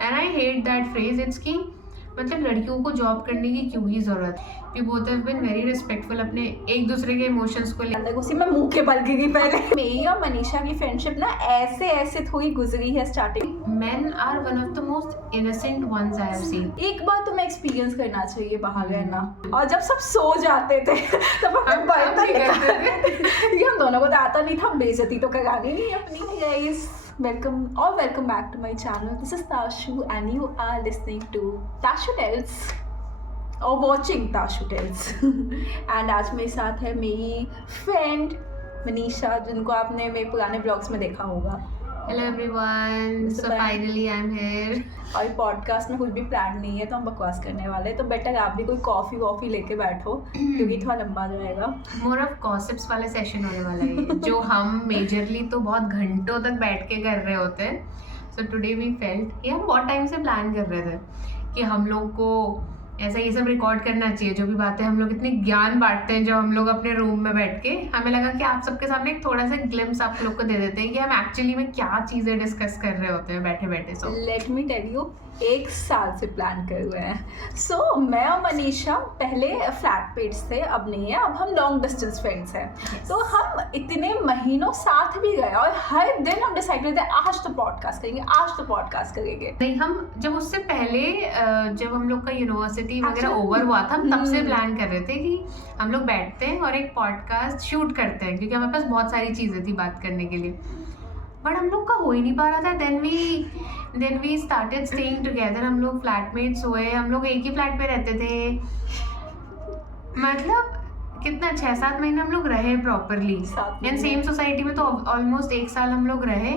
And I hate that phrase. It's की मतलब लड़कियों को जॉब करने की क्यों ही जरूरत है। We both have been very respectful अपने एक दूसरे के इमोशंस को अंदर उसी में मुंह के बल गई पहले। मेरी और मनीषा की फ्रेंडशिप ना ऐसे थोड़ी गुजरी है starting. Men are one of the most innocent ones I have seen. एक बार तुम्हें एक्सपीरियंस करना चाहिए बाहर रहना। और जब सब सो जाते थे तब हम बर्तन निकालते थे। ये हम दोनों को तो आता नहीं था, बेइज्जती तो करानी नहीं अपनी। Guys welcome back to my channel. This is Tashu and you are listening to Tashu tales और वॉचिंग ताशु टेल्स। एंड आज मेरे साथ है मेरी फ्रेंड मनीषा, जिनको आपने मेरे पुराने ब्लॉग्स में देखा होगा। Hello everyone. So finally I'm here. और पॉडकास्ट में कुछ भी प्लान नहीं है तो हम बकवास करने वाले हैं, तो बेटर आप भी कोई कॉफ़ी लेके बैठो क्योंकि थोड़ा लंबा जाएगा। मोर ऑफ गॉसिप्स वाला सेशन होने वाला है जो हम मेजरली तो बहुत घंटों तक बैठ के कर रहे होते हैं। सो टुडे वी फेल्ट कि हम बहुत टाइम से प्लान कर रहे थे कि हम लोग को ऐसा ये सब रिकॉर्ड करना चाहिए, जो भी बातें हम लोग इतनी ज्ञान बांटते हैं जो हम लोग अपने रूम में बैठ के। हमें लगा कि आप सबके सामने एक थोड़ा सा ग्लिम्स आप लोग को दे देते हैं कि हम एक्चुअली में क्या चीज़ें डिस्कस कर रहे होते हैं बैठे बैठे। So let me tell you, 1 साल से प्लान कर हुए हैं। सो मैं और मनीषा पहले फ्लैटमेट्स थे, अब नहीं है, अब हम लॉन्ग डिस्टेंस फ्रेंड्स हैं। तो हम इतने महीनों साथ भी गए और हर दिन हम डिसाइड करते हैं आज तो पॉडकास्ट करेंगे। नहीं, हम जब उससे पहले जब हम लोग का यूनिवर्सिटी वगैरह ओवर हुआ था तब से प्लान कर रहे थे कि हम लोग बैठते हैं और एक पॉडकास्ट शूट करते हैं, क्योंकि हमारे पास बहुत सारी चीज़ें थी बात करने के लिए, बट हम लोग का हो ही नहीं पा रहा था। Then we started staying together. हम लोग फ्लैटमेट्स हुए, हम लोग एक ही फ्लैट पे रहते थे। मतलब कितना 6-7 महीने हम लोग रहे प्रॉपरली एंड सेम सोसाइटी में, तो ऑलमोस्ट 1 साल हम लोग रहे,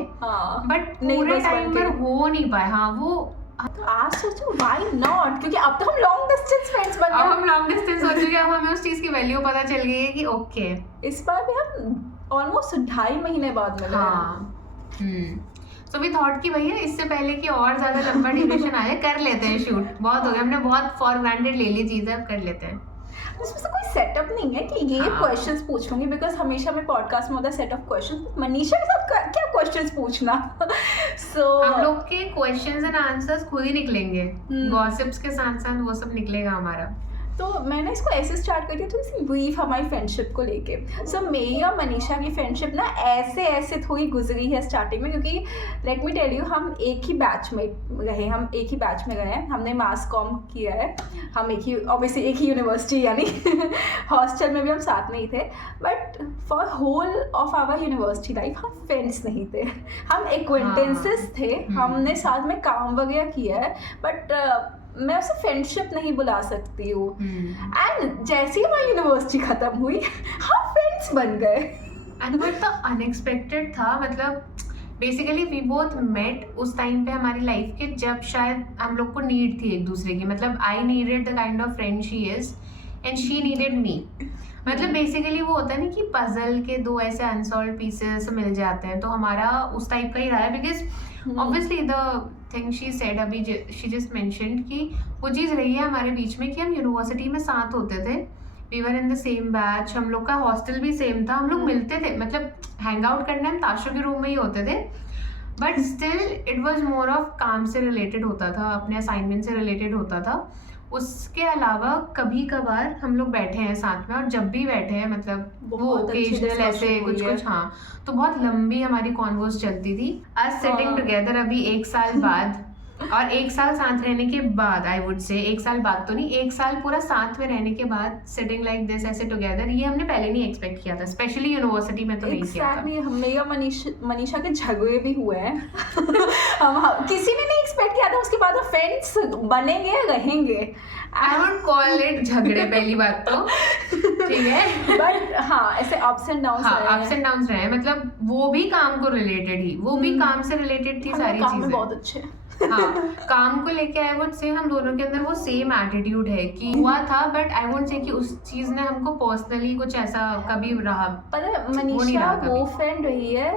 बट पूरे टाइम पर हो नहीं पाए। हाँ, वो आज सोचो व्हाई नॉट, क्योंकि अब तो हम लॉन्ग डिस्टेंस फ्रेंड्स बन गए। अब हम लॉन्ग डिस्टेंस हो चुके हैं, अब हमें उस चीज़ की वैल्यू पता चल गई है कि ओके इस बार भी हम ऑलमोस्ट 2.5 महीने बाद मिले। हाँ। सो वी थॉट कि भैया इससे पहले कि और ज़्यादा लंबा ड्यूरेशन आए कर लेते हैं शूट। बहुत हो गया, हमने बहुत फॉर ग्रांटेड ले ली चीज़ें, अब कर लेते हैं। उसमें से कोई सेटअप नहीं है कि ये क्वेश्चंस पूछूंगी, बिकॉज हमेशा मैं पॉडकास्ट में होता है सेट ऑफ क्वेश्चंस। मनीषा के साथ क्या क्वेश्चंस पूछना। हम लोग के क्वेश्चंस एंड आंसर्स खुद ही निकलेंगे, गॉसिप्स के साथ साथ वो सब निकलेगा हमारा। तो मैंने इसको ऐसे स्टार्ट कर दिया, थोड़ी सी ब्रीफ हमारी फ्रेंडशिप को लेके। सो मेरी और मनीषा की फ्रेंडशिप ना ऐसे थोड़ी गुजरी है स्टार्टिंग में, क्योंकि लेट मी टेल यू, हम एक ही बैच में रहे, हमने मास कॉम किया है, हम ऑब्वियसली एक ही यूनिवर्सिटी यानी हॉस्टल में भी हम साथ में ही थे, but for whole of our university life हम फ्रेंड्स नहीं थे, हम एक्वेंटेंसेस थे। हमने साथ में काम वगैरह किया है, बट मैं उसे फ्रेंडशिप नहीं बुला सकती हूँ। एंड जैसे ही हमारी यूनिवर्सिटी खत्म हुई हम फ्रेंड्स बन गए। एंड वो इतना अनएक्सपेक्टेड था, मतलब बेसिकली वी बोथ मेट उस टाइम पे हमारी लाइफ के जब शायद हम लोग को नीड थी एक दूसरे की। मतलब I needed the kind of friend she is and she needed मी। मतलब बेसिकली वो होता है ना कि पजल के 2 ऐसे अनसॉल्व पीसेस मिल जाते हैं, तो हमारा उस टाइप का ही रहा है। Because obviously the thing she said, अभी शी जस्ट मेंशन्ड कि वो चीज़ रही है हमारे बीच में कि हम यूनिवर्सिटी में साथ होते थे, we were in the same batch, हम लोग का हॉस्टल भी सेम था, हम लोग मिलते थे, मतलब हैंग आउट करने हम ताशु के रूम में ही होते थे, but still it was more of काम से रिलेटेड होता था, अपने असाइनमेंट से रिलेटेड होता था। उसके अलावा कभी कभार हम लोग बैठे हैं साथ में, और जब भी बैठे हैं मतलब वो ओकेजनल ऐसे कुछ हाँ, तो बहुत लंबी हमारी कॉन्वर्स चलती थी। आज सिटिंग टुगेदर अभी 1 साल बाद और 1 साल साथ रहने के बाद, आई वुड से 1 साल बाद तो नहीं, 1 साल पूरा साथ में रहने के बाद सिटिंग लाइक दिस ऐसे टुगेदर, ये हमने पहले नहीं एक्सपेक्ट किया था, स्पेशली यूनिवर्सिटी में तो नहीं किया था। मेरा मनीषा के झगड़े भी हुए हैं किसी ने नहीं एक्सपेक्ट किया था। उसके बाद वो फ्रेंड्स बनेंगे रहेंगे। आई वुड कॉल इट झगड़े, पहली बात तो ठीक है, बट हाँ ऐसे अप्स एंड डाउन्स रहे, मतलब वो भी काम को रिलेटेड ही, वो भी काम से रिलेटेड थी सारी चीजें, बहुत अच्छे। हाँ, काम को लेके आई वुड से हम दोनों के अंदर वो सेम एटीट्यूड है कि हुआ था, बट आई वुड से कि उस चीज ने हमको पर्सनली कुछ ऐसा कभी रहा। पर मनीषा वो फ्रेंड रही है,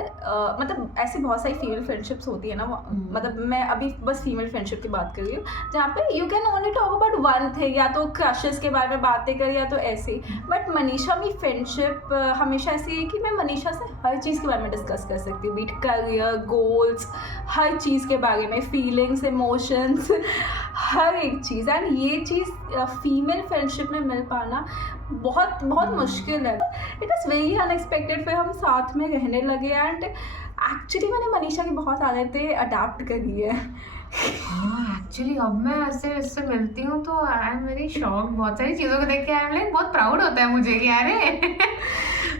मतलब ऐसी बहुत सारी फीमेल फ्रेंडशिप्स होती है ना, मतलब मैं अभी बस फीमेल फ्रेंडशिप की बात कर रही हूँ, जहाँ पे you can only talk about one thing, या तो क्रशेस के बारे में बातें कर, या तो ऐसे। बट मनीषा की फ्रेंडशिप हमेशा ऐसी है कि मैं मनीषा से हर चीज़ के बारे में डिस्कस कर सकती हूँ, बीट करियर, गोल्स, हर चीज़ के बारे में, फील फीलिंग्स, इमोशंस, हर एक चीज़। एंड ये चीज़ फीमेल फ्रेंडशिप में मिल पाना बहुत बहुत मुश्किल है। It was very unexpected. फिर हम साथ में रहने लगे एंड एक्चुअली मैंने मनीषा की बहुत आदतें अडाप्ट करी है। हाँ एक्चुअली अब मैं ऐसे इससे मिलती हूँ तो आई एम वेरी शॉक। बहुत सारी चीज़ों को देख के आई एम लाइक बहुत प्राउड होता है मुझे कि अरे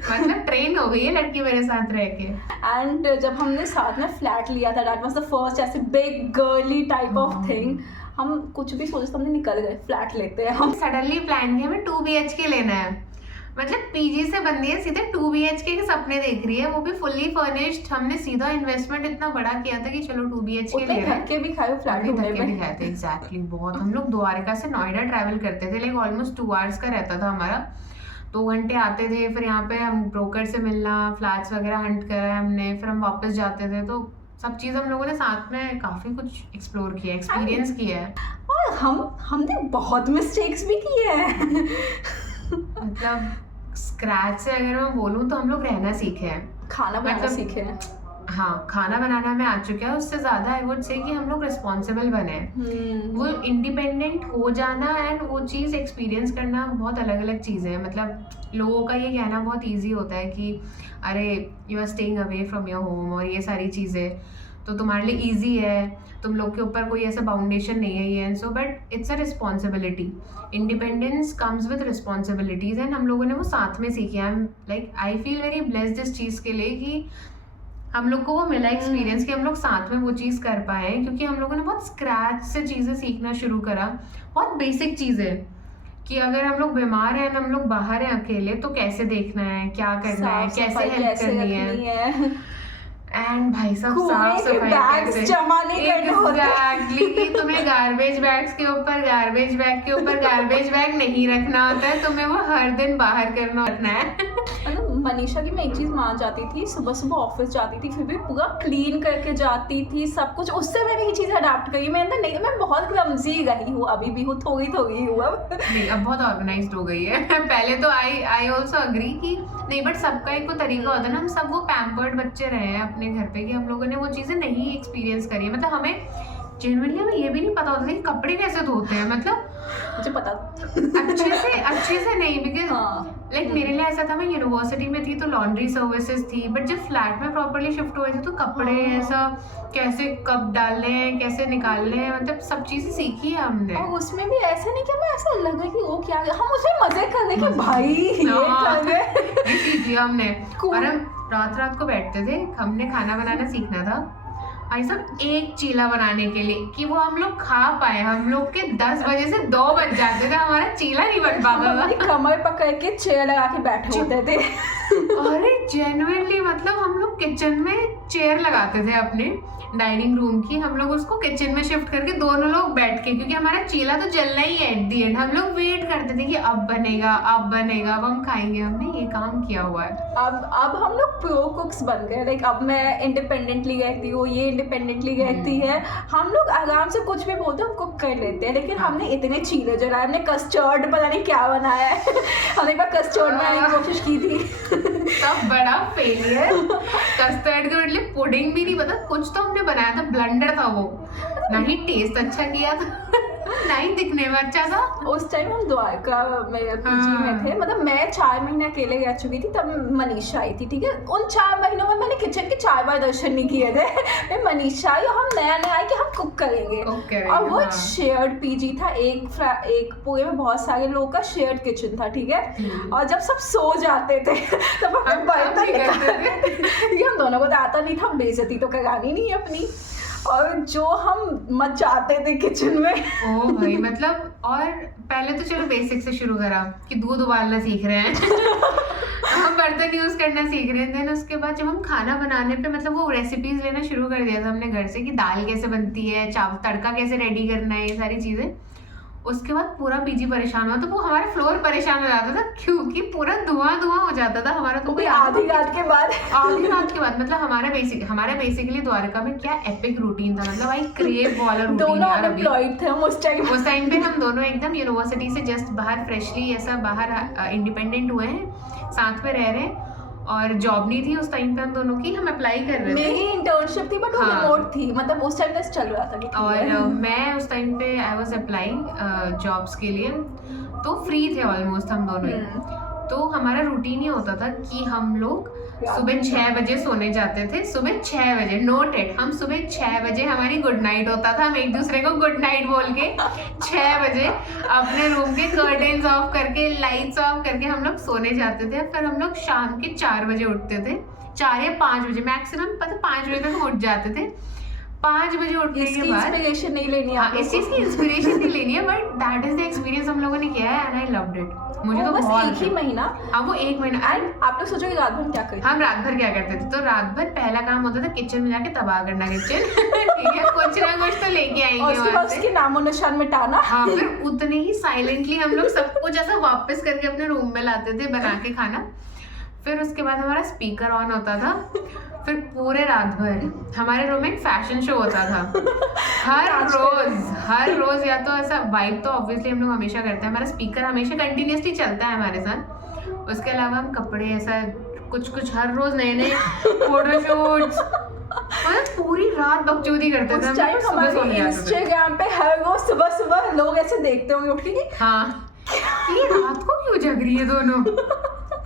मतलब ट्रेन हो गई है लड़की मेरे साथ रह के। एंड जब हमने साथ में फ्लैट लिया था, दैट वाज द फर्स्ट ऐसे big girly type of thing. हम कुछ भी सोचे तो हमने निकल गए, फ्लैट लेते हैं हम। सडनली प्लान किया हमें 2 BHK लेना है। मतलब पीजी से बंदी है सीधे 2 BHK के सपने देख रही है, वो भी फुल्ली फर्निश्ड। हमने सीधा इन्वेस्टमेंट इतना बड़ा किया था कि चलो 2 BHK ले रहे हैं। धक्के भी खाए फ्लैट ढूंढने धक्के भी में। खाए थे एग्जैक्टली बहुत। हम लोग द्वारका से नोएडा ट्रैवल करते थे, लाइक ऑलमोस्ट 2 आवर्स का रहता था हमारा। 2 घंटे आते थे, फिर यहाँ पे हम ब्रोकर से मिलना, फ्लैट्स वगैरह हंट करा हमने, फिर हम वापस जाते थे। तो सब चीज़ हम लोगों ने साथ में काफ़ी कुछ एक्सप्लोर किया, एक्सपीरियंस किया है। और हमने बहुत मिस्टेक्स भी किए हैं। मतलब स्क्रैच से अगर मैं बोलूँ तो हम लोग रहना सीखे हैं, खाना बनाना मतलब सीखे हैं। हाँ खाना बनाना में आ चुका है। उससे ज़्यादा आई वुड से कि हम लोग रिस्पॉन्सिबल बने हैं। वो इंडिपेंडेंट हो जाना एंड वो चीज़ एक्सपीरियंस करना बहुत अलग अलग चीज़ें हैं। मतलब लोगों का ये कहना बहुत ईजी होता है कि अरे you are staying away from your home और ये सारी चीज़ें तो तुम्हारे लिए ईजी है, तुम लोग के ऊपर कोई ऐसा बाउंडेशन नहीं है ये and so, but it's a responsibility. Independence comes with responsibilities and हम लोगों ने वो साथ में सीखे। आई am like I feel very blessed इस चीज़ के लिए कि हम लोग को वो मिला एक्सपीरियंस कि हम लोग साथ में वो चीज़ कर पाए, क्योंकि हम लोगों ने बहुत स्क्रैच से चीज़ें सीखना शुरू करा। बहुत बेसिक चीज़ें कि अगर हम लोग बीमार हैं, हम लोग बाहर हैं अकेले, तो कैसे देखना है, क्या करना है, कैसे हेल्प करनी है। एंड भाई साहब साफ सफाई कैसे जमा नहीं करने होते। एग्जैक्टली तुम्हें गार्बेज बैग्स के ऊपर गार्बेज बैग के ऊपर गार्बेज बैग नहीं रखना होता है, तुम्हें वो हर दिन बाहर करना रखना है। मतलब मनीषा की मैं एक चीज़ मान जाती थी, सुबह सुबह ऑफिस जाती थी फिर भी पूरा क्लीन करके जाती थी सब कुछ। उससे मैंने ये चीज़ अडाप्ट करी। मैं अंदर नहीं, मैं बहुत क्लमजी रही हूँ, अभी भी हूँ, थोड़ी हूँ अब। नहीं अब बहुत ऑर्गेनाइज्ड हो गई है। पहले तो आई ऑल्सो अग्री कि नहीं, बट सबका एक को तरीका होता है ना। हम सब वो पैम्पर्ड बच्चे रहे हैं अपने घर पे कि हम लोगों ने वो चीज़ें नहीं एक्सपीरियंस करी है। मतलब हमें जेन्युइनली हमें ये भी नहीं पता होता था कि कपड़े कैसे धोते हैं। मतलब मुझे पता अच्छे से नहीं, बिकॉज लाइक मेरे लिए ऐसा था, मैं यूनिवर्सिटी में थी तो लॉन्ड्री सर्विसेज थी, बट जब फ्लैट में प्रॉपर्ली शिफ्ट हुए थे तो कपड़े ऐसा कैसे कब डालने हैं, कैसे निकालने हैं, मतलब सब चीज़ें सीखी है हमने। और उसमें भी ऐसा नहीं कि हमें ऐसा लगा कि वो क्या, हम उसमें मजे कर रहे कि भाई ये कर रहे। ये सीख लिया हमने। और हम रात को बैठते थे, हमने खाना बनाना सीखना था भाई साहब, एक चीला बनाने के लिए कि वो हम लोग खा पाए। हम लोग के 10 बजे से 2 बज जाते थे, हमारा चीला नहीं बन पाता था। कमर पकड़ के चेयर लगा के बैठे होते थे। अरे जेन्युइनली मतलब हम लोग किचन में चेयर लगाते थे अपने डाइनिंग रूम की, हम लोग उसको किचन में शिफ्ट करके दोनों लोग बैठ के, क्योंकि हमारा चीला तो जलना ही है एट दी एंड। हम लोग वेट करते थे कि अब बनेगा अब हम खाएंगे। हमने ये काम किया हुआ है। अब हम लोग प्रो कुक्स बन गए। लाइक अब मैं इंडिपेंडेंटली रहती हूँ, ये इंडिपेंडेंटली रहती है। हम लोग आराम से कुछ भी बोलते हैं हम कुक कर लेते हैं। लेकिन हमने इतने चीले जलाए, हमने कस्टर्ड पता नहीं क्या बनाया है। हमने एक बार कस्टर्ड बनाने की कोशिश की थी, सब बड़ा फेलियर। कस्टर्ड के बदले पुडिंग भी नहीं पता, कुछ तो हमने बनाया था, ब्लंडर था वो। ना ही टेस्ट अच्छा किया था ना ही दिखने में अच्छा था। उस टाइम हम द्वारका में पीजी में थे। मतलब मैं 4 महीने अकेले रह चुकी थी, तब मनीषा आई थी। ठीक है, उन 4 महीनों में मैंने किचन के 4 बार दर्शन नहीं किए थे। मनीषा आई और हम नया आए कि हम कुक करेंगे। और वो शेयर्ड पीजी था, एक पूरे में बहुत सारे लोगों का शेयर्ड किचन था। ठीक है, और जब सब सो जाते थे तब हम बर्तन निकालते थे। हम दोनों को तो आता नहीं था, बेइज्जती तो करानी नहीं है अपनी। और जो हम मचाते थे किचन में। ओ भाई मतलब, और पहले तो चलो बेसिक से शुरू करा कि दूध उबालना सीख रहे हैं। हम बर्तन यूज करना सीख रहे थे। उसके बाद जब हम खाना बनाने पे मतलब वो रेसिपीज लेना शुरू कर दिया था हमने घर से कि दाल कैसे बनती है, चावल तड़का कैसे रेडी करना है, ये सारी चीजें। उसके बाद पूरा पीजी परेशान हुआ, तो वो हमारा फ्लोर परेशान हो जाता था क्योंकि पूरा धुआं हो जाता था हमारा। तो कोई आधी रात के बाद मतलब हमारा बेसिकली द्वारका में क्या एपिक रूटीन था। मतलब आई क्रेव वाला रूटीन। दोनों अनएम्प्लॉयड थे हम उस टाइम पे। हम दोनों एकदम यूनिवर्सिटी से जस्ट बाहर फ्रेशली ऐसा बाहर इंडिपेंडेंट हुए हैं, साथ में रह रहे हैं। और जॉब नहीं थी उस टाइम पे हम दोनों की, हम अप्लाई कर रहे थे। मेरी इंटर्नशिप थी बट वो हाँ। रिमोट थी, मतलब उस टाइम तक चल रहा था कि ठीक और है। मैं उस टाइम पे आई वाज अप्लाइंग जॉब्स के लिए, तो फ्री थे ऑलमोस्ट हम दोनों ही। तो हमारा रूटीन ये होता था कि हम लोग सुबह 6 बजे सोने जाते थे, सुबह 6 बजे, नोट इट, हम सुबह 6 बजे हमारी गुड नाइट होता था, हम एक दूसरे को गुड नाइट बोल के 6 बजे अपने रूम के कर्टेन्स ऑफ करके, लाइट्स ऑफ करके हम लोग सोने जाते थे। फिर हम लोग शाम के 4 बजे उठते थे, 4 या 5 बजे मैक्सिमम, पता 5 बजे तक हम उठ जाते थे। 5 बजे उठने के बाद इंस्पिरेशन नहीं लेनी है हाँ, आप इस चीज़ की इंस्पिरेशन नहीं लेनी है, but that is the experience हम लोगों ने किया है एंड आई लव्ड इट। मुझे तो बस बहुत एक ही महीना। हाँ, वो 1 महीना। एंड आप लोग सोचोगे रात भर क्या करते? हम रात भर क्या करते थे, तो रात भर पहला काम होता था किचन में जाके तबाह करना किचन ठीक है, कुछ ना कुछ तो लेके और आएंगे उसके वहाँ बाद से। उसके नामो निशान मिटाना। हाँ, फिर उतने ही साइलेंटली हम लोग सब कुछ ऐसा वापस करके अपने रूम में लाते थे बना के खाना। फिर उसके बाद हमारा स्पीकर ऑन होता था, फिर पूरे रात भर हमारे रूम में एक फैशन शो होता था। हर रोज या तो ऐसा वाइब तो ऑब्वियसली हम लोग हमेशा करते हैं, हमारा स्पीकर हमेशा कंटिन्यूसली चलता है हमारे साथ। उसके अलावा हम कपड़े ऐसा कुछ हर रोज नए नए फोटोशूट्स, मतलब पूरी रात बकचोदी करते थे। उस टाइम हमारे इंस्टाग्राम पे हर रोज सुबह सुबह लोग ऐसे देखते होंगे उठ के, हाँ ये रात को क्यों जग रही है दोनों।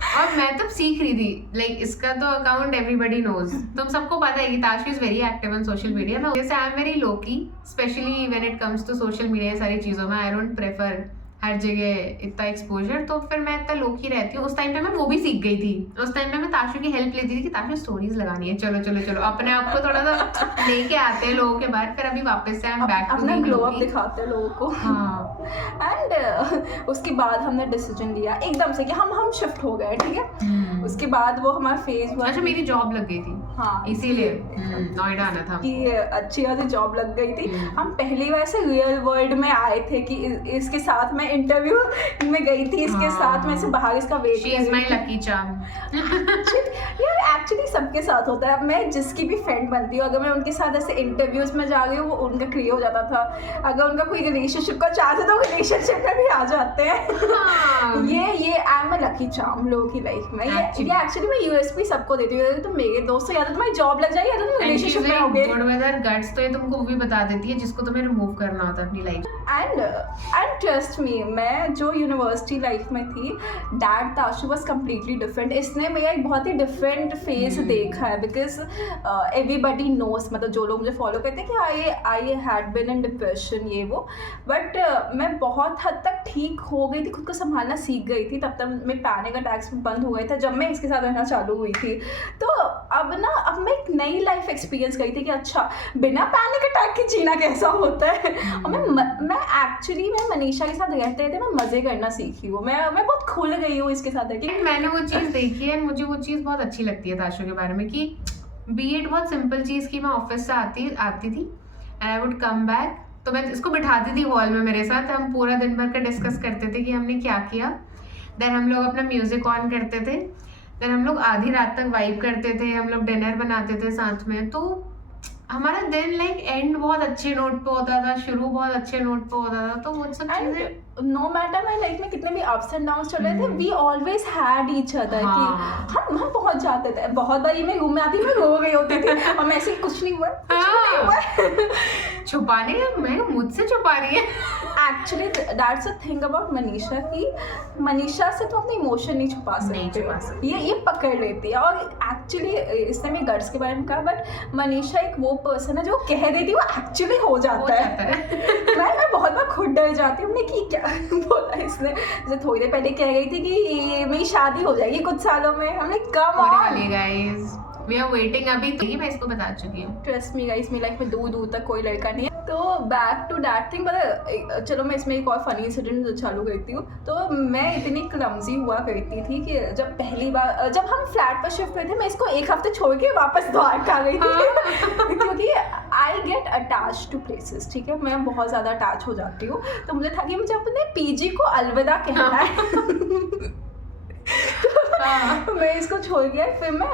और मैं तब सीख रही थी, लाइक इसका तो अकाउंट एवरीबडी नोज, तुम सबको पता है कि Tashvi is very active on social media ना। जैसे I am very lowkey, specially when it comes to social media, सारी चीज़ों में आई डोंट प्रेफर हर जगह इतना एक्सपोजर, तो फिर मैं इतना लोकी रहती हूँ। उस टाइम पे मैं वो भी सीख गई थी, उस टाइम पे मैं ताशवी की हेल्प लेती थी कि ताशवी स्टोरीज लगानी है, चलो चलो चलो, अपने आप को थोड़ा सा लेके आते हैं लोगों के बाहर। फिर अभी वापस से आई एम बैक टू अपना ग्लो अप दिखाते हैं लोगों को। हाँ। एंड उसके बाद हमने डिसीजन लिया एकदम से कि हम शिफ्ट हो गए, ठीक है। उसके बाद वो हमारा फेज हुआ। अच्छा, मेरी जॉब लग गई थी, हाँ, इसीलिए नोएडा आना था कि अच्छी खासी जॉब लग गई थी। हम पहली बार से रियल वर्ल्ड में आए थे कि इसके साथ मैं इंटरव्यू में गई थी, इसके साथ मैं से बाहर इसका wait she is my lucky charm. यार एक्चुअली सबके साथ होता है। मैं जिसकी भी फ्रेंड बनती हूँ, अगर मैं उनके साथ ऐसे इंटरव्यूज में जा रही हूँ, वो उनका क्लियर हो जाता था। अगर उनका कोई रिलेशनशिप का चाहते तो रिलेशनशिप में भी आ जाते हैं। हाँ। ये I am a lucky charm लोगों की लाइफ में। ये एक्चुअली मैं यूएसपी सबको देती हूँ, तो मेरे दोस्तों या तो तुम्हारी जॉब लग जाएगी या तो तुम रिलेशनशिप में होगे। गुड विद हर गट्स, तो ये तुमको वो भी बता देती है जिसको तुम्हें रिमूव करना होता है अपनी लाइफ। एंड ट्रस्ट मी, मैं जो यूनिवर्सिटी लाइफ में थी, that Tashu was completely different. इसने मेरा एक बहुत ही डिफरेंट फेस देखा है, बिकॉज एवरीबडी नोस, मतलब जो लोग मुझे फॉलो करते हैं कि I had been in depression ये वो, बट मैं बहुत हद तक ठीक हो गई थी, खुद को संभालना सीख गई थी। तब तक मेरे पैनिक अटैक्स बंद हो गए थे जब मैं इसके साथ रहना चालू हुई थी। तो अब मैं एक नई लाइफ एक्सपीरियंस करी थी कि अच्छा बिना पैनिक अटैक के जीना कैसा होता है। और मैं एक्चुअली मनीषा के साथ रहते रहते मैं मज़े करना सीखी हूँ। मैं बहुत खुल गई हूँ इसके साथ है कि मैंने वो चीज़ देखी है, मुझे वो चीज़ बहुत अच्छी लगती है ताशु के बारे में, कि बीएड बहुत सिंपल चीज़ की, मैं ऑफिस से आती थी and I would come back, तो मैं इसको बिठाती थी हॉल में मेरे साथ, हम पूरा दिन भर का डिस्कस करते थे कि हमने क्या किया। देन हम लोग अपना म्यूज़िक ऑन करते थे, देन हम लोग आधी रात तक वाइब करते थे, हम लोग डिनर बनाते थे साथ में। तो हमारा दिन लाइक एंड बहुत अच्छे नोट पे होता था, शुरू बहुत अच्छे नोट पे होता था। तो वो सब चीज़ें नो मैटर माई लाइफ में कितने भी अप्स एंड डाउन्स चल रहे थे, we always had each other. कि हम पहुंच जाते थे। बहुत बार मैं रूम में आती मैं रो गई होती थी और मैं ऐसे कुछ नहीं हुआ छुपाने मैं मुझसे छुपा रही है। Actually that's a thing about Manisha की मनीषा से तो अपने इमोशन नहीं छुपा सकते, ये पकड़ लेती है। और एक्चुअली इसने मेरे गट्स के बारे में कहा, बट मनीषा एक वो पर्सन है जो कह देती है वो एक्चुअली हो जाता है। मैं बहुत बार खुद डर जाती हूँ कि क्या बोला इसने। जैसे थोड़ी देर पहले कह गई थी कि मेरी शादी हो जाएगी कुछ सालों में, हमने come on guys we are waiting. अभी तो मैं इसको बता चुकी हूँ, ट्रस्ट मी गाइस, मेरी लाइफ में दूर तक कोई लड़का नहीं है। तो बैक टू दैट थिंग, पता चलो मैं इसमें एक और फनी इंसिडेंट चालू करती हूँ। तो मैं इतनी क्लमजी हुआ करती थी कि जब हम फ्लैट पर शिफ्ट हुए थे, मैं इसको एक हफ्ते छोड़ के वापस द्वारका आ गई थी क्योंकि I get attach to places, ठीक है, मैं बहुत ज़्यादा अटैच हो जाती हूँ। तो मुझे था कि मुझे अपने पीजी को अलविदा कहना है। तो मैं इसको छोड़ गया। फिर मैं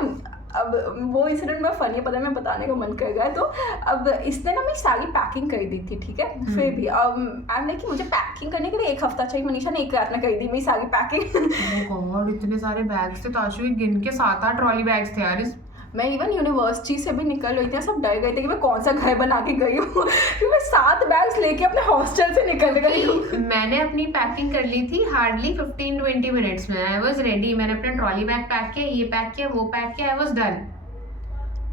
अब वो इंसिडेंट में फनी पता है, मैं बताने को मन कर गया। तो अब इसने ना मेरी सारी पैकिंग कर दी थी, ठीक है। फिर भी आई एम लाइक कि मुझे पैकिंग करने के लिए 1 हफ्ता चाहिए, मनीषा ने 1 रात में कर दी मेरी सारी पैकिंग। ओह गॉड, इतने सारे बैग्स थे ताशु, गिन के 7-8 ट्रॉली बैग्स थे यार। मैं इवन यूनिवर्सिटी से भी निकल रही थी, सब डर गए थे कि मैं कौन सा घर बना के गई हूँ क्योंकि मैं 7 बैग्स लेके अपने हॉस्टल से निकल गई हूँ। मैंने अपनी पैकिंग कर ली थी हार्डली 15-20 मिनट्स में। आई वॉज रेडी, मैंने अपना ट्रॉली बैग पैक किया, ये पैक किया, वो पैक किया, आई वॉज डन।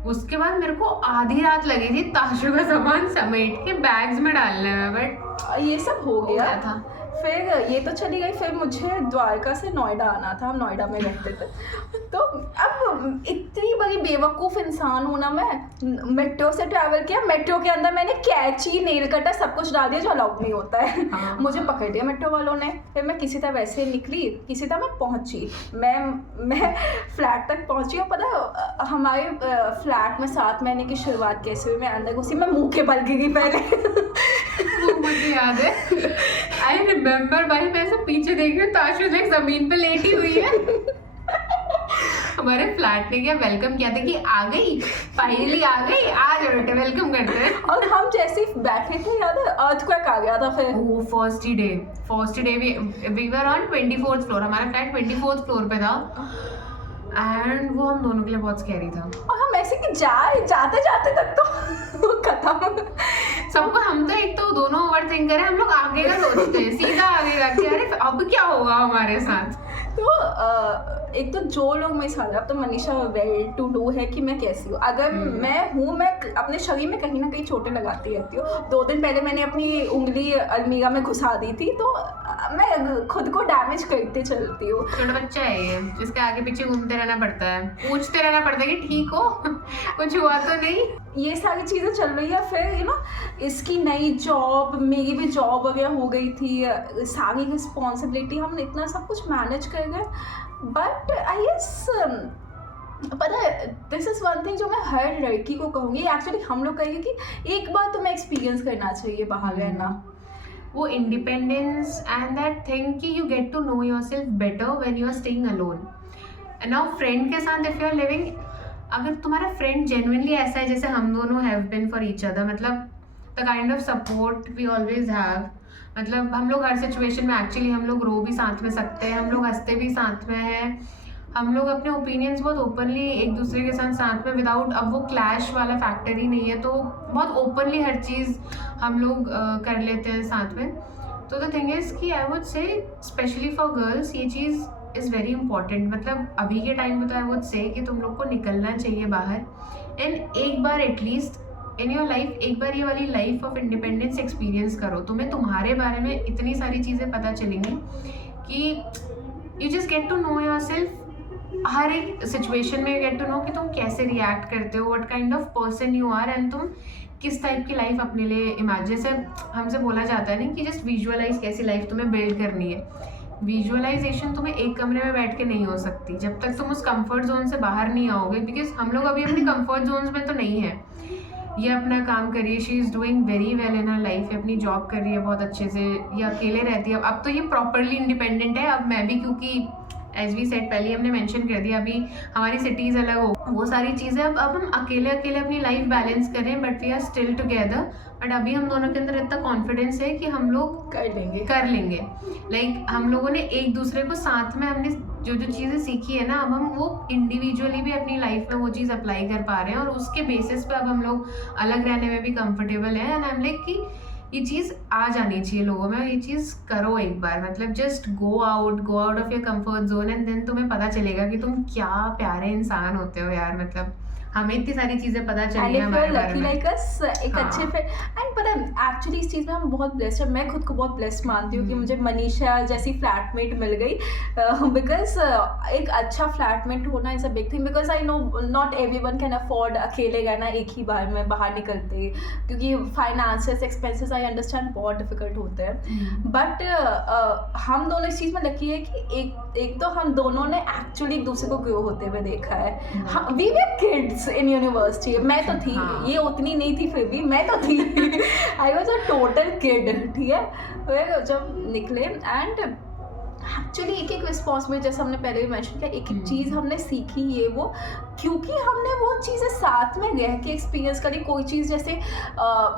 उसके बाद मेरे को आधी रात लगी थी ताशु का सामान समेट के बैग्स में डालने में, बट ये सब हो गया था। फिर ये तो चली गई। फिर मुझे द्वारका से नोएडा आना था, हम नोएडा में रहते थे। तो अब इतनी बड़ी बेवकूफ़ इंसान हूँ ना मैं, मेट्रो से ट्रैवल किया, मेट्रो के अंदर मैंने कैंची, नेल कटर सब कुछ डाल दिया जो अलाउड नहीं होता है। मुझे पकड़ दिया मेट्रो वालों ने। फिर मैं किसी तरह वैसे निकली, किसी तरह मैं पहुँची, मैं फ्लैट तक पहुँची। और पता है हमारे फ्लैट में 7 महीने की शुरुआत कैसे हुई, मैं अंदर घुसी, मैं मुँह के बल गिरी पहले। मुझे याद है, आई रिमेम्बर भाई, मैं सब पीछे देख रही हूँ, ताशु एक जमीन पे लेटी हुई है। हमारे फ्लैट ने क्या वेलकम किया था कि आ गई, फाइनली आ गई, आज बेटे वेलकम करते हैं। और हम जैसे बैठे थे, याद है अर्थक्वेक आ गया था। फिर वो first day we were on 24th floor, हमारा फ्लैट 24th फ्लोर पे था, एंड वो हम दोनों के लिए बहुत स्कैरी था। और हम ऐसे कि जाते जाते तक तो खत्म सबको। हम तो एक तो दोनों ओवर थिंकर है, हम लोग आगे का सोचते हैं, सीधा आगे का कि अरे अब क्या होगा हमारे साथ। तो एक तो जो लोग मेरे साथ हैं, अब तो मनीषा वेल टू डू है कि मैं कैसी हूँ। अगर मैं अपने शरीर में कहीं ना कहीं चोटें लगाती रहती हूँ। 2 दिन पहले मैंने अपनी उंगली अलमीरा में घुसा दी थी, तो मैं खुद को डैमेज करते चलती हूँ। छोटा बच्चा है ये, इसके आगे पीछे घूमते रहना पड़ता है, पूछते रहना पड़ता है कि ठीक हो, कुछ हुआ तो नहीं। ये सारी चीज़ें चल रही है। फिर इसकी नई जॉब, मेरी भी जॉब वगैरह हो गई थी, सारी रिस्पॉन्सिबिलिटी, हम इतना सब कुछ मैनेज कर गए। बट आई गेस पता है, दिस इज़ वन थिंग जो मैं हर लड़की को कहूँगी, एक्चुअली हम लोग कहेंगे कि एक बार तो मैं एक्सपीरियंस करना चाहिए बाहर रहना। वो इंडिपेंडेंस एंड दैट थिंग कि you get to know yourself better when you are staying alone. Now friend के साथ इफ यू आर लिविंग, अगर तुम्हारा फ्रेंड जेन्युइनली ऐसा है जैसे हम दोनों have been for each other, मतलब the kind of support we always have, मतलब हम लोग हर सिचुएशन में एक्चुअली हम लोग रो भी साथ में सकते हैं, हम लोग हंसते भी साथ में हैं, हम लोग अपने ओपिनियंस बहुत ओपनली एक दूसरे के साथ में विदाउट, अब वो क्लैश वाला फैक्टर ही नहीं है, तो बहुत ओपनली हर चीज़ हम लोग कर लेते हैं साथ में। तो द थिंग इज़ कि I would say specially for girls ये चीज़ इज़ वेरी इंपॉर्टेंट। मतलब अभी के टाइम पे तो आई वुड से कि तुम लोग को निकलना चाहिए बाहर, एंड एक बार एटलीस्ट इन योर लाइफ एक बार ये वाली लाइफ ऑफ इंडिपेंडेंस एक्सपीरियंस करो। तुम्हें तुम्हारे बारे में इतनी सारी चीज़ें पता चलेंगी कि you just get to know yourself. हर एक सिचुएशन में गेट टू नो कि तुम कैसे रिएक्ट करते हो, what kind of person you are, and तुम किस टाइप की लाइफ अपने लिए इमेजिन, जैसे हमसे बोला जाता है नहीं कि जस्ट विजुअलाइज कैसी लाइफ तुम्हें बिल्ड करनी है। विजुअलाइजेशन तुम्हें एक कमरे में बैठ के नहीं हो सकती जब तक तुम उस कंफर्ट जोन से बाहर नहीं आओगे, बिकॉज हम लोग अभी अपने कंफर्ट जोन्स में तो नहीं है। ये अपना काम करिए, she is doing very well in her life, ये अपनी जॉब कर रही है बहुत अच्छे से, ये अकेले रहती है। अब तो ये प्रॉपरली इंडिपेंडेंट है। अब मैं भी, क्योंकि एज वी सेट पहले हमने मेंशन कर दिया, अभी हमारी सिटीज़ अलग हो, वो सारी चीज़ें अब हम अकेले अपनी लाइफ बैलेंस करें, but we are still together. But अभी हम दोनों के अंदर इतना कॉन्फिडेंस है कि हम लोग कर लेंगे। लाइक हम लोगों ने एक दूसरे को साथ में, हमने जो चीज़ें सीखी है ना, अब हम वो इंडिविजुअली भी अपनी लाइफ में वो चीज़ अप्लाई कर पा रहे हैं, और उसके बेसिस पे अब हम लोग अलग रहने में भी कंफर्टेबल हैं। एंड आई एम लाइक कि ये चीज़ आ जानी चाहिए लोगों में, ये चीज़ करो एक बार, मतलब just go out of your comfort zone, and then तुम्हें पता चलेगा कि तुम क्या प्यारे इंसान होते हो यार। मतलब हमें इतनी सारी चीज़ें पता चली है हमारे बारे में। एक अच्छे फ्रेंड, एंड पता है एक्चुअली इस चीज़ में हम बहुत ब्लेस्ड है। मैं खुद को बहुत ब्लेस्ड मानती हूँ कि मुझे मनीषा जैसी फ्लैटमेट मिल गई, बिकॉज एक अच्छा फ्लैटमेट होना is a big thing, because I know not everyone can afford अकेले रहना एक ही बार में बाहर निकलते, क्योंकि फाइनेंसेस एक्सपेंसेस आई अंडरस्टैंड बहुत डिफिकल्ट होते हैं। बट हम दोनों इस चीज़ में लकी है कि एक तो हम दोनों ने एक्चुअली एक दूसरे को ग्रो होते हुए देखा है। We were kids in university, मैं तो थी, ये उतनी नहीं थी, फिर भी मैं तो थी। I was a total kid, ठीक है। फिर जब निकले, एंड एक्चुअली एक रिस्पॉन्सिबिलिटी, जैसे हमने पहले भी मेंशन किया, एक चीज़ हमने सीखी, ये वो क्योंकि हमने वो चीज़ें साथ में रह के एक्सपीरियंस करी। कोई चीज़ जैसे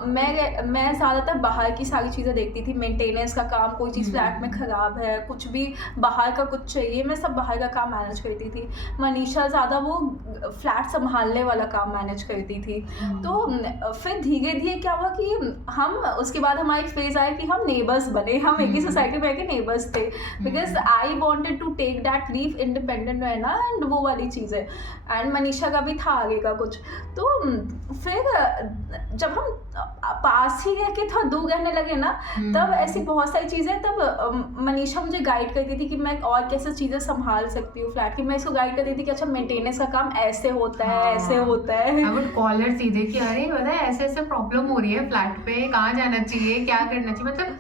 मैं ज़्यादातर बाहर की सारी चीज़ें देखती थी, मेंटेनेंस का काम, कोई चीज़ फ्लैट में ख़राब है, कुछ भी बाहर का कुछ चाहिए, मैं सब बाहर का काम मैनेज करती थी। मनीषा ज़्यादा वो फ्लैट संभालने वाला काम मैनेज करती थी। तो फिर धीरे धीरे क्या हुआ कि हम उसके बाद हमारा एक फेज़ आया कि हम नेबर्स बने, हम एक ही सोसाइटी में के नेबर्स थे, because I wanted to take that leave, independent रहना एंड वो वाली चीज़ें। एंड मनीषा का भी था आगे का कुछ। तो फिर जब हम पास ही रह के थोड़ा दूर रहने लगे ना, तब ऐसी बहुत सारी चीज़ें, तब मनीषा मुझे गाइड करती थी कि मैं और कैसे चीज़ें संभाल सकती हूँ फ्लैट की। मैं इसको गाइड करती थी कि अच्छा मेंटेनेंस का काम ऐसे होता है, ऐसे होता है। आई वुड कॉल हर सीधे कि अरे पता है ऐसे ऐसे प्रॉब्लम हो रही है फ्लैट पे, कहाँ जाना चाहिए, क्या करना चाहिए। मतलब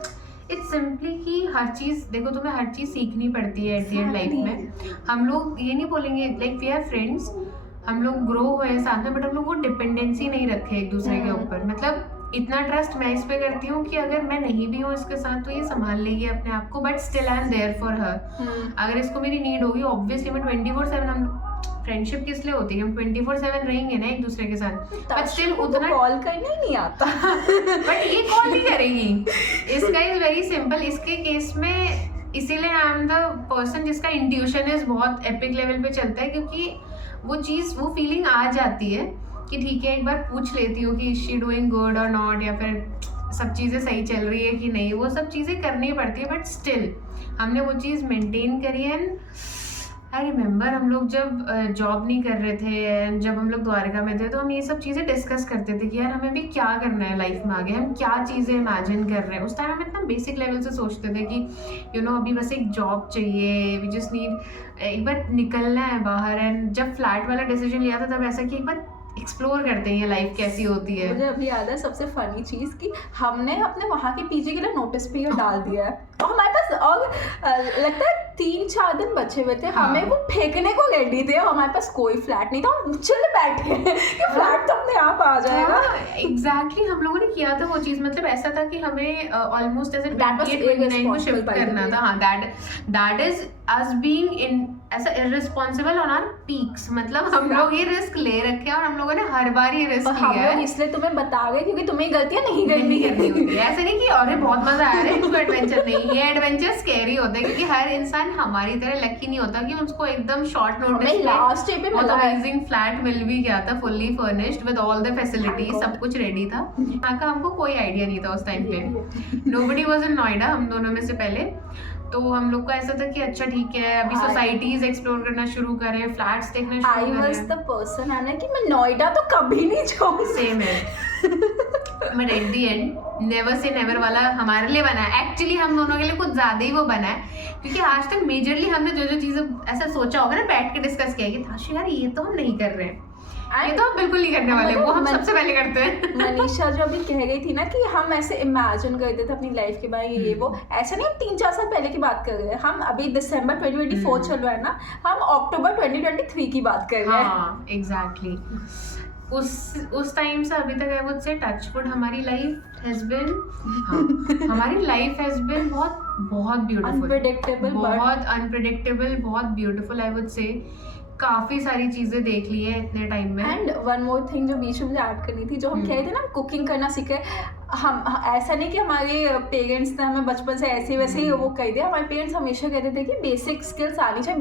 इट्स सिंपली कि हर चीज़ देखो, तुम्हें हर चीज़ सीखनी पड़ती है एट द एंड लाइफ में। हम लोग ये नहीं बोलेंगे लाइक वी आर फ्रेंड्स, हम लोग ग्रो हुए साथ में, बट हम लोग वो डिपेंडेंसी नहीं रखे एक दूसरे के ऊपर। मतलब इतना ट्रस्ट मैं इस पे करती हूँ कि अगर मैं नहीं भी हूँ इसके साथ तो ये संभाल लेगी अपने आप को, but still I am there for her. अगर इसको मेरी नीड होगी ऑब्वियसली मैं 24/7, हम फ्रेंडशिप किस लिए होती है, हम 24/7 रहेंगे ना एक दूसरे के साथ, बट स्टिल उतना कॉल करना ही नहीं आता। बट ये कॉल नहीं करेगी। इसका इज वेरी सिंपल। इसके केस में इसीलिए आई एम द पर्सन जिसका इंट्यूशन इज बहुत एपिक लेवल पे चलता है, क्योंकि वो चीज़, वो फीलिंग आ जाती है कि ठीक है एक बार पूछ लेती हूँ कि इज शी डूइंग गुड और नॉट, या फिर सब चीज़ें सही चल रही है कि नहीं। वो सब चीज़ें करनी पड़ती है, बट स्टिल हमने वो चीज़ मेंटेन करी। एंड आई रिमेंबर हम लोग जब जॉब नहीं कर रहे थे, जब हम लोग द्वारका में थे, तो हम ये सब चीज़ें डिस्कस करते थे कि यार हमें भी क्या करना है लाइफ में आगे, हम क्या चीज़ें इमेजिन कर रहे हैं। उस टाइम हम इतना बेसिक लेवल से सोचते थे कि यू नो अभी बस एक जॉब चाहिए, वी जस्ट नीड एक बार निकलना है बाहर। एंड जब फ्लैट वाला डिसीजन लिया था तब ऐसा कि एक बार एक्सप्लोर करते हैं ये लाइफ कैसी होती है। मुझे अभी याद है सबसे फनी चीज़ कि हमने अपने वहाँ के पीजी के लिए नोटिस पीरियड डाल दिया है, और हमारे पास और लगता है 3-4 दिन बचे हुए थे। हाँ। हमें वो फेंकने को रेडी थे, और हमारे पास कोई फ्लैट नहीं था, हम चिल बैठे हैं कि फ्लैट तो अपने आप आ जाएगा। एग्जैक्टली हम लोगों ने किया था वो चीज़। मतलब ऐसा था कि हमें ऑलमोस्ट ऐसे 28-29 को शिफ्ट करना था। हाँ, that is us being in ऐसा इररिस्पॉन्सिबल ऑन आवर पीक्स। मतलब हम लोग ये रिस्क ले रखे हैं और हम लोगों ने हर बार ये रिस्क लिया है। इसलिए तुम्हें बता गए क्योंकि तुम्हें गलतियां नहीं करनी होती है। ऐसा नहीं कि अरे बहुत मजा आया है इसको एडवेंचर, नहीं, ये एडवेंचर स्कैरी होता है, क्योंकि हर इंसान हमारी तरह लकी नहीं होता कि उसको एकदम शॉर्ट नोटिस में लास्ट डे पे बहुत अमेजिंग फ्लैट मिल भी गया था, fully furnished with all the facilities, सब कुछ रेडी था। यहाँ का हमको कोई आइडिया नहीं था उस टाइम पे। नोबडी वाज इन नोएडा हम दोनों में से पहले। तो हम लोग को ऐसा था कि अच्छा ठीक है अभी सोसाइटीज एक्सप्लोर करना शुरू करें, फ्लैट्स देखना शुरू करें। आई वाज द पर्सन आना कि मैं नोएडा तो कभी नहीं छोड़ूंगी। सेम है। But at the end never say never वाला हमारे लिए बना है। एक्चुअली हम दोनों के लिए कुछ ज़्यादा ही वो बना है, क्योंकि आज तक मेजरली हमने जो जो चीज़ें ऐसा सोचा होगा ना, बैठ के डिस्कस किया कि थाशु यार ये तो हम नहीं कर रहे हैं, ये तो हम बिल्कुल नहीं करने वाले, वो हम सबसे पहले करते हैं। मनीषा जो अभी कह गई थी ना कि हम ऐसे इमेजिन करते थे अपनी लाइफ के बारे में, ये वो ऐसे नहीं, हम 3-4 साल पहले की बात कर रहे हैं। हम अभी दिसंबर 2024 चल रहा है ना, हम अक्टूबर 2023 की बात कर रहे हैं। हाँ एग्जैक्टली। उस टाइम से अभी तक आई वुड से टचवुड हमारी लाइफ हैज बीन हमारी लाइफ हैज बीन बहुत ब्यूटीफुल, अनप्रेडिक्टेबल, बहुत अनप्रेडिक्टेबल, बहुत ब्यूटीफुल। आई वुड से काफ़ी सारी चीज़ें देख ली है इतने टाइम में। एंड वन मोर थिंग जो बीच में मुझे ऐड करनी थी, जो हम कह रहे थे ना कुकिंग करना सीखे। हम ऐसा नहीं कि हमारे पेरेंट्स ने हमें बचपन से ऐसे वैसे ही वो कह दिया। हमारे पेरेंट्स हमेशा कहते थे कि बेसिक स्किल्स आनी चाहिए,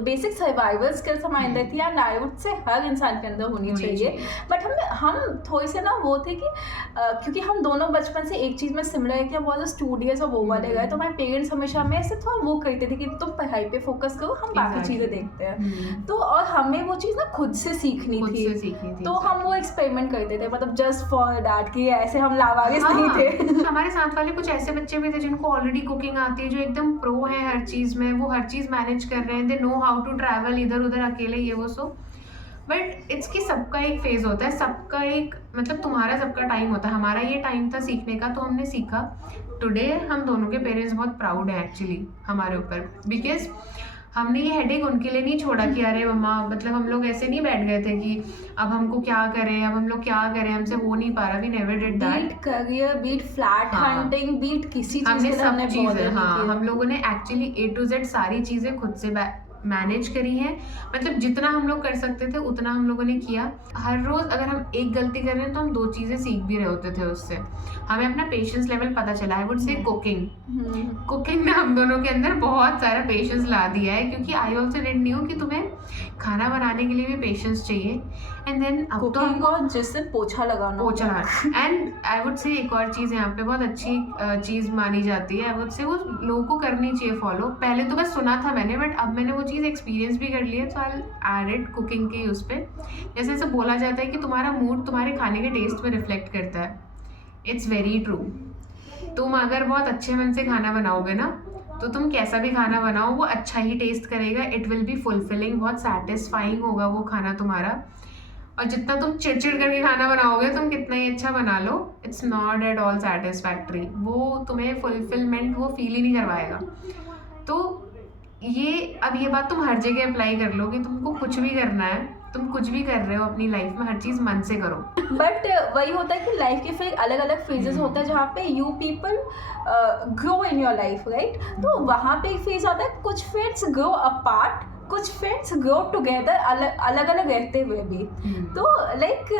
बेसिक सर्वाइवल स्किल्स हमारे अंदर थी, एंड आई वुड से हर इंसान के अंदर होनी चाहिए। बट हम थोड़े से ना वो थे कि क्योंकि हम दोनों बचपन से एक चीज़ में सिमिलर है कि हम बहुत स्टूडियस और वो वाले गए, तो हमारे पेरेंट्स हमेशा हमें ऐसे थोड़ा वो कहते थे कि तुम पढ़ाई पे फोकस करो, हम बाकी चीज़ें देखते हैं। तो और हमें वो चीज़ ना खुद से सीखनी थी, तो हम वो एक्सपेरिमेंट करते थे, मतलब जस्ट फॉर दैट कि ऐसे हम लावारिस नहीं थे। हमारे साथ वाले कुछ ऐसे बच्चे भी थे जिनको ऑलरेडी कुकिंग आती है, जो एकदम प्रो है हर चीज़ में, वो हर चीज़ मैनेज कर रहे हैं, they know how to travel इधर उधर अकेले, ये वो सो। बट इट्स कि सबका एक फेज होता है, सबका एक मतलब तुम्हारा सबका टाइम होता है। हमारा ये टाइम था सीखने का, तो हमने सीखा। टुडे हम दोनों के पेरेंट्स बहुत प्राउड है एक्चुअली हमारे ऊपर, बिकॉज हमने ये हेडेक उनके लिए नहीं छोड़ा कि अरे मम्मा, मतलब हम लोग ऐसे नहीं बैठ गए थे कि अब हमको क्या करें, अब हम लोग क्या करें, हमसे हो नहीं पा रहा। We never did that. Be it career, be it flat hunting, be it किसी चीज़ हमने के सब चीज़ें, हाँ, हम हम लोगों ने एक्चुअली A to Z सारी चीज़ें खुद से मैनेज करी हैं। मतलब जितना हम लोग कर सकते थे उतना हम लोगों ने किया। हर रोज़ अगर हम एक गलती कर रहे हैं तो हम 2 चीज़ें सीख भी रहे होते थे उससे। हमें अपना पेशेंस लेवल पता चला। आई वुड से कुकिंग ने हम दोनों के अंदर बहुत सारा पेशेंस ला दिया है, क्योंकि आई ऑल्सो डिडंट न्यू कि तुम्हें खाना बनाने के लिए भी पेशेंस चाहिए। एंड देन अब तो कुकिंग को जिससे पोछा लगाना एंड आई वुड से एक और चीज़ यहाँ पे बहुत अच्छी चीज़ मानी जाती है, आई वुड से वो लोगों को करनी चाहिए फॉलो। पहले तो बस सुना था मैंने, बट अब मैंने वो चीज़ एक्सपीरियंस भी कर ली है, तो आई एड इट कुकिंग के उस पर। जैसे ऐसे बोला जाता है कि तुम्हारा मूड तुम्हारे खाने के टेस्ट में रिफ्लेक्ट करता है। It's very true. तुम अगर बहुत अच्छे मन से खाना बनाओगे ना, तो तुम कैसा भी खाना बनाओ वो अच्छा ही टेस्ट करेगा। इट विल बी फुलफिलिंग, बहुत सेटिस्फाइंग होगा वो खाना तुम्हारा। और जितना तुम चिड़चिड़ करके खाना बनाओगे, तुम कितना ही अच्छा बना लो, it's not at all satisfactory. वो तुम्हें फुलफिलमेंट वो फील ही नहीं करवाएगा। तो अब ये बात तुम हर जगह अप्लाई कर लो कि तुमको कुछ भी करना है, तुम कुछ भी कर रहे हो अपनी लाइफ में, हर चीज़ मन से करो। बट वही होता है कि लाइफ के फिर अलग अलग फेजेस होते हैं जहाँ पे you people grow in your life, right? तो वहाँ पे एक फेज आता है, कुछ फ्रेंड्स ग्रो अपार्ट, कुछ फ्रेंड्स ग्रो टुगेदर, अलग अलग रहते हुए भी। तो like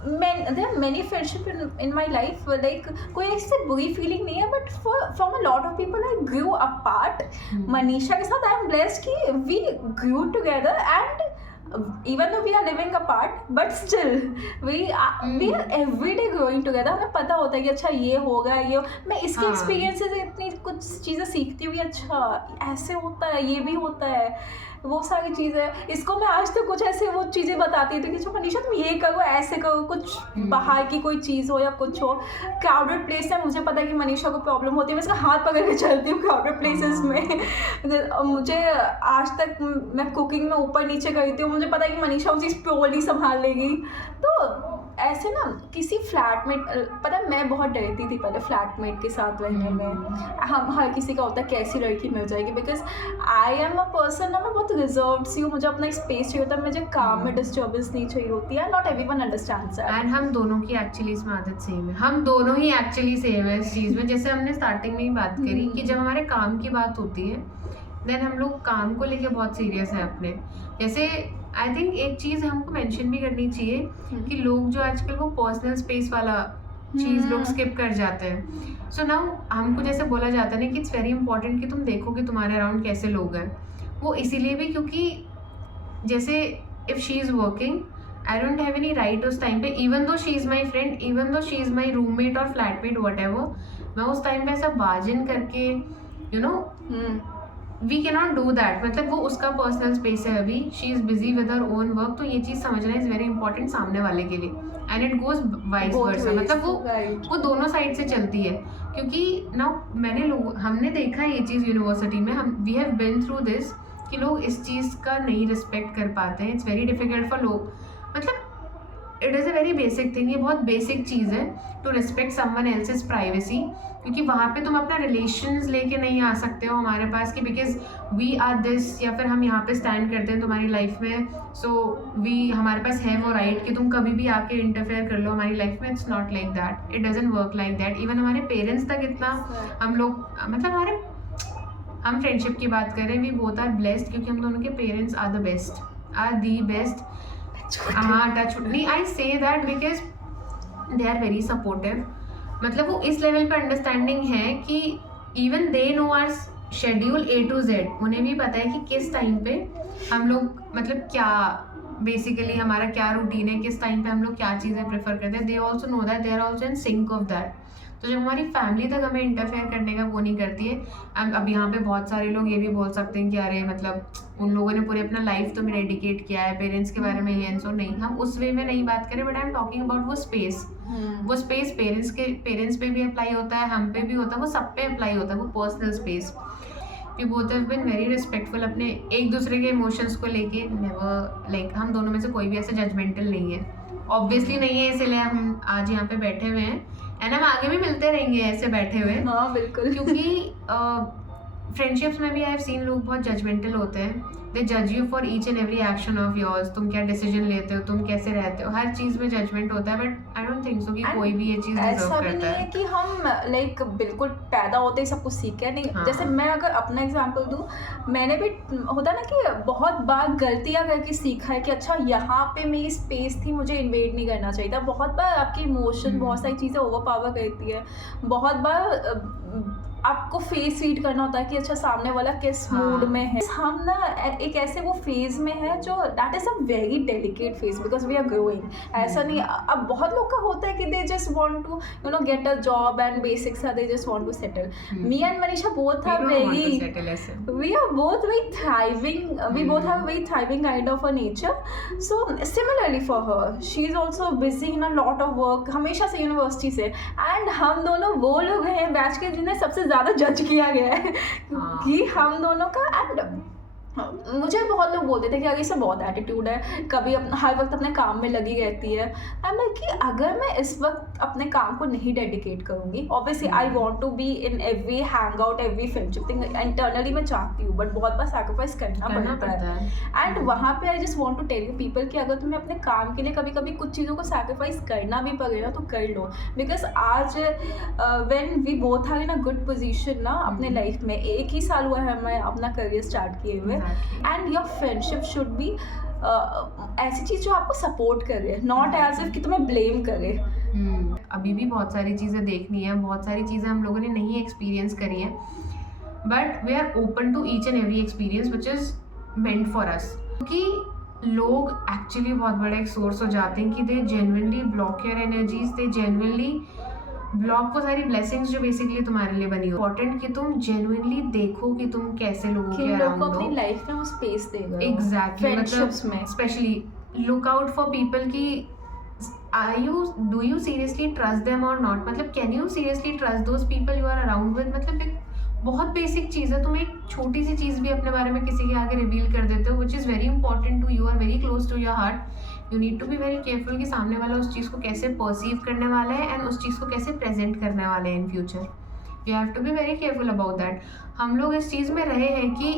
there are many friendship in my life, like कोई ऐसी बुरी फीलिंग नहीं है, but from a lot of people I grew apart. Manisha के साथ I am blessed कि we grew together, and even though we are living apart, but still we are every day growing together. हमें पता होता है कि अच्छा ये होगा, ये मैं इसके एक्सपीरियंस से इतनी कुछ चीज़ें सीखती हुई, अच्छा ऐसे होता है, ये भी होता है, वो सारी चीज़ें। इसको मैं आज तक कुछ ऐसे वो चीज़ें बताती थी कि जो मनीषा तुम ये करो, ऐसे करो, कुछ बाहर की कोई चीज़ हो या कुछ हो। क्राउडेड प्लेस है, मुझे पता है कि मनीषा को प्रॉब्लम होती है, मैं इसका हाथ पकड़ के चलती हूँ क्राउडेड प्लेसेस में। मुझे आज तक मैं कुकिंग में ऊपर नीचे करती हूँ, मुझे पता है कि मनीषा उस चीज़ प्योरली संभाल लेगी। तो ऐसे ना किसी फ्लैटमेट, पता है मैं बहुत डरती थी पहले फ्लैटमेट के साथ रहने में। हम हर किसी का होता है कैसी लड़की मिल जाएगी, because I am a person ना, मैं बहुत रिजर्व्ड सी हूँ, मुझे अपना स्पेस चाहिए होता है, मुझे काम में डिस्टर्बेंस नहीं चाहिए होती है। Not everyone understands that. And हम दोनों की एक्चुअली इसमें आदत सेम है, हम दोनों ही एक्चुअली सेम है इस चीज़ में। जैसे हमने स्टार्टिंग में ही बात करी कि जब हमारे काम की बात होती है, देन हम लोग काम को लेके बहुत सीरियस हैं अपने। जैसे आई थिंक एक चीज़ हमको मेंशन भी करनी चाहिए कि लोग जो आजकल वो पर्सनल स्पेस वाला चीज़ लोग स्किप कर जाते हैं। सो नाउ हमको जैसे बोला जाता है ना कि इट्स वेरी इंपॉर्टेंट कि तुम देखो कि तुम्हारे अराउंड कैसे लोग हैं। वो इसीलिए भी क्योंकि जैसे if she is working, I don't have any right उस टाइम पे, even though she is my friend, even though she is my roommate और फ्लैटमेट वट एवर, मैं उस टाइम पे ऐसा बार्जिन करके you know we can not do that. मतलब वो उसका पर्सनल स्पेस है, अभी she is busy with her own work. तो ये चीज़ समझना इज़ वेरी इंपॉर्टेंट सामने वाले के लिए, and it goes vice versa. मतलब वो दोनों साइड से चलती है। क्योंकि नाउ हमने देखा है ये चीज़ यूनिवर्सिटी में, हम we have been through this कि लोग इस चीज़ का नहीं रिस्पेक्ट कर पाते हैं। इट्स वेरी डिफिकल्ट फॉर लोग, मतलब it is a very basic thing, ये बहुत बेसिक चीज़ है to respect someone else's privacy. क्योंकि वहाँ पे तुम अपना रिलेशंस लेके नहीं आ सकते हो हमारे पास कि बिकॉज वी आर दिस, या फिर हम यहाँ पे स्टैंड करते हैं तुम्हारी लाइफ में, सो हमारे पास है वो राइट कि तुम कभी भी आके इंटरफेयर कर लो हमारी लाइफ में। It's not like that, it doesn't work like that. Even हमारे पेरेंट्स तक इतना हम लोग, मतलब हम फ्रेंडशिप की बात करें, वी बोथ आर ब्लेस्ड क्योंकि हम दोनों के parents are the best, are the best. हाँ, टच नहीं, I say that because they are very supportive. मतलब वो इस लेवल पर अंडरस्टैंडिंग है कि even they know our schedule A to Z। उन्हें भी पता है कि किस टाइम पे हम लोग, मतलब क्या बेसिकली हमारा क्या रूटीन है, किस टाइम पे हम लोग क्या चीज़ें प्रेफर करते हैं। They also know that, they are also in sync of that. तो जब हमारी फैमिली तक हमें इंटरफेयर करने का वो नहीं करती है। अब यहाँ पे बहुत सारे लोग ये भी बोल सकते हैं कि अरे मतलब उन लोगों ने पूरे अपना लाइफ तो मेरा डेडिकेट किया है पेरेंट्स के बारे में, ये एंड सो। नहीं, हम उस वे में नहीं बात करें, but I am talking about वो स्पेस। वो स्पेस पेरेंट्स पे भी अप्लाई होता है, हम पे भी होता है, वो सब पे अप्लाई होता है, वो personal space. We both have been very respectful अपने एक दूसरे के इमोशंस को लेके। नेवर लाइक हम दोनों में से कोई भी ऐसे जजमेंटल नहीं है, ऑब्वियसली नहीं है, इसीलिए हम आज यहाँ पे बैठे हुए हैं एंड हम आगे भी मिलते रहेंगे ऐसे बैठे हुए। हाँ बिल्कुल, क्योंकि फ्रेंडशिप्स में भी आई हैव सीन लोग बहुत जजमेंटल होते हैं. दे जज you for each and every action of yours. तुम क्या डिसीजन लेते हो, तुम कैसे रहते हो, हर चीज़ में जजमेंट होता है. But I don't think so कि And कोई भी ये चीज़ ऐसा डिजर्व भी करता नहीं है है. कि हम लाइक बिल्कुल पैदा होते ही सब कुछ सीख के नहीं. हाँ. जैसे मैं अगर अपना एग्जांपल दूं, मैंने भी होता ना कि बहुत बार गलतियां करके सीखा है कि अच्छा यहाँ पे मेरी स्पेस थी, मुझे इन्वेड नहीं करना चाहिए था. बहुत बार आपके इमोशन बहुत सारी चीज़ें ओवर पावर करती है. बहुत बार आपको फेस रीड करना होता है कि अच्छा सामने वाला किस हाँ. मूड में है. हम ना एक ऐसे वो फेज में है जो that is a very delicate phase because we are growing. ऐसा नहीं, अब बहुत लोग का होता है कि they just want to get a job and basics are they just want to settle. Me and Manisha both We are don't want to very settle ऐसे. we are both very thriving. We both have a very thriving kind of a nature. So similarly for her, she is also busy in a lot of work, हमेशा से university से. And हम दोनों वो लोग हैं batch के जिन्हें सबसे ज़्यादा जज किया गया है कि हम दोनों का. एंड मुझे बहुत लोग बोलते थे कि अरे इससे बहुत एटीट्यूड है, कभी हर वक्त अपने काम में लगी रहती है. आई एम लाइक कि अगर मैं इस वक्त अपने काम को नहीं डेडिकेट करूँगी, obviously I want to be in every hang out, every friendship thing. Internally मैं चाहती हूँ बट बहुत बार सैक्रिफाइस करना पड़ता है. एंड वहाँ पे I just want to tell you people कि अगर तुम्हें अपने काम के लिए कभी कभी कुछ चीज़ों को सैक्रिफाइस करना भी पड़ेगा तो कर लो. बिकॉज आज when we both are in a good position ना अपने लाइफ में, 1 ही साल हुआ है हमें अपना करियर स्टार्ट किए हुए. And your friendship should be ऐसी चीज़ जो आपको सपोर्ट करे, नॉट एज इफ कि तुम्हें ब्लेम करे. अभी भी बहुत सारी चीज़ें देखनी है, बहुत सारी चीज़ें हम लोगों ने नहीं एक्सपीरियंस करी है. But we are open to each and every experience which is meant for us. क्योंकि लोग एक्चुअली बहुत बड़ा एक सोर्स हो जाते हैं कि they genuinely block your energies, they genuinely block वो सारी ब्लेसिंग्स जो बेसिकली तुम्हारे लिए बनी हो. इम्पोर्टेंट कि तुम जेन्युइनली देखो कि तुम कैसे लोगों के लोग को अराउंड अपनी हो. लाइफ में वो स्पेस देगा. एग्जैक्टली. फ्रेंडशिप्स में specially look out for people की do you seriously trust them और नॉट. मतलब can you seriously trust those people you are around with. मतलब एक बहुत बेसिक चीज़ है. तुम एक छोटी सी चीज़ भी अपने बारे में किसी के आगे रिवील कर देते हो which is very important to you, are very close to your heart. You need to be very careful कि सामने वाला उस चीज़ को कैसे परसीव करने वाला है एंड उस चीज़ को कैसे प्रेजेंट करने वाले हैं in future. You have to be very careful about that. हम लोग इस चीज़ में रहे हैं कि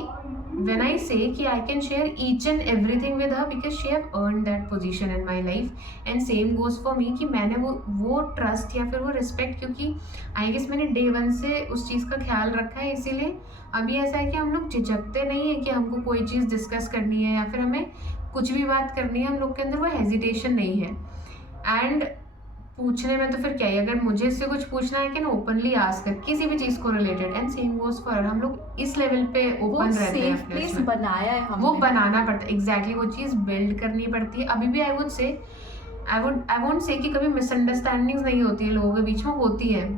when I say कि I can share each and everything with her because she have earned that position in my life and same goes for me कि मैंने वो ट्रस्ट या फिर वो रिस्पेक्ट, क्योंकि आई गेस मैंने डे 1 से उस चीज़ का ख्याल रखा है. इसीलिए अभी ऐसा है कि हम लोग झिझकते नहीं है कि हमको कोई चीज़ डिस्कस करनी है या फिर हमें कुछ भी बात करनी है. हम लोग के अंदर वो हेजिटेशन नहीं है. एंड पूछने में तो फिर क्या है, अगर मुझे इससे कुछ पूछना है कि ना ओपनली आस्क कर किसी भी चीज़ को related. And same goes for हम लोग इस लेवल पे ओपन रहते हैं. सेफ प्लेस बनाया है हमने. वो बनाना पड़ता है. एग्जैक्टली वो चीज़ बिल्ड करनी पड़ती है. अभी भी आई वुड से कि कभी मिसअंडरस्टैंडिंग्स नहीं होती है लोगों के बीच में, होती है.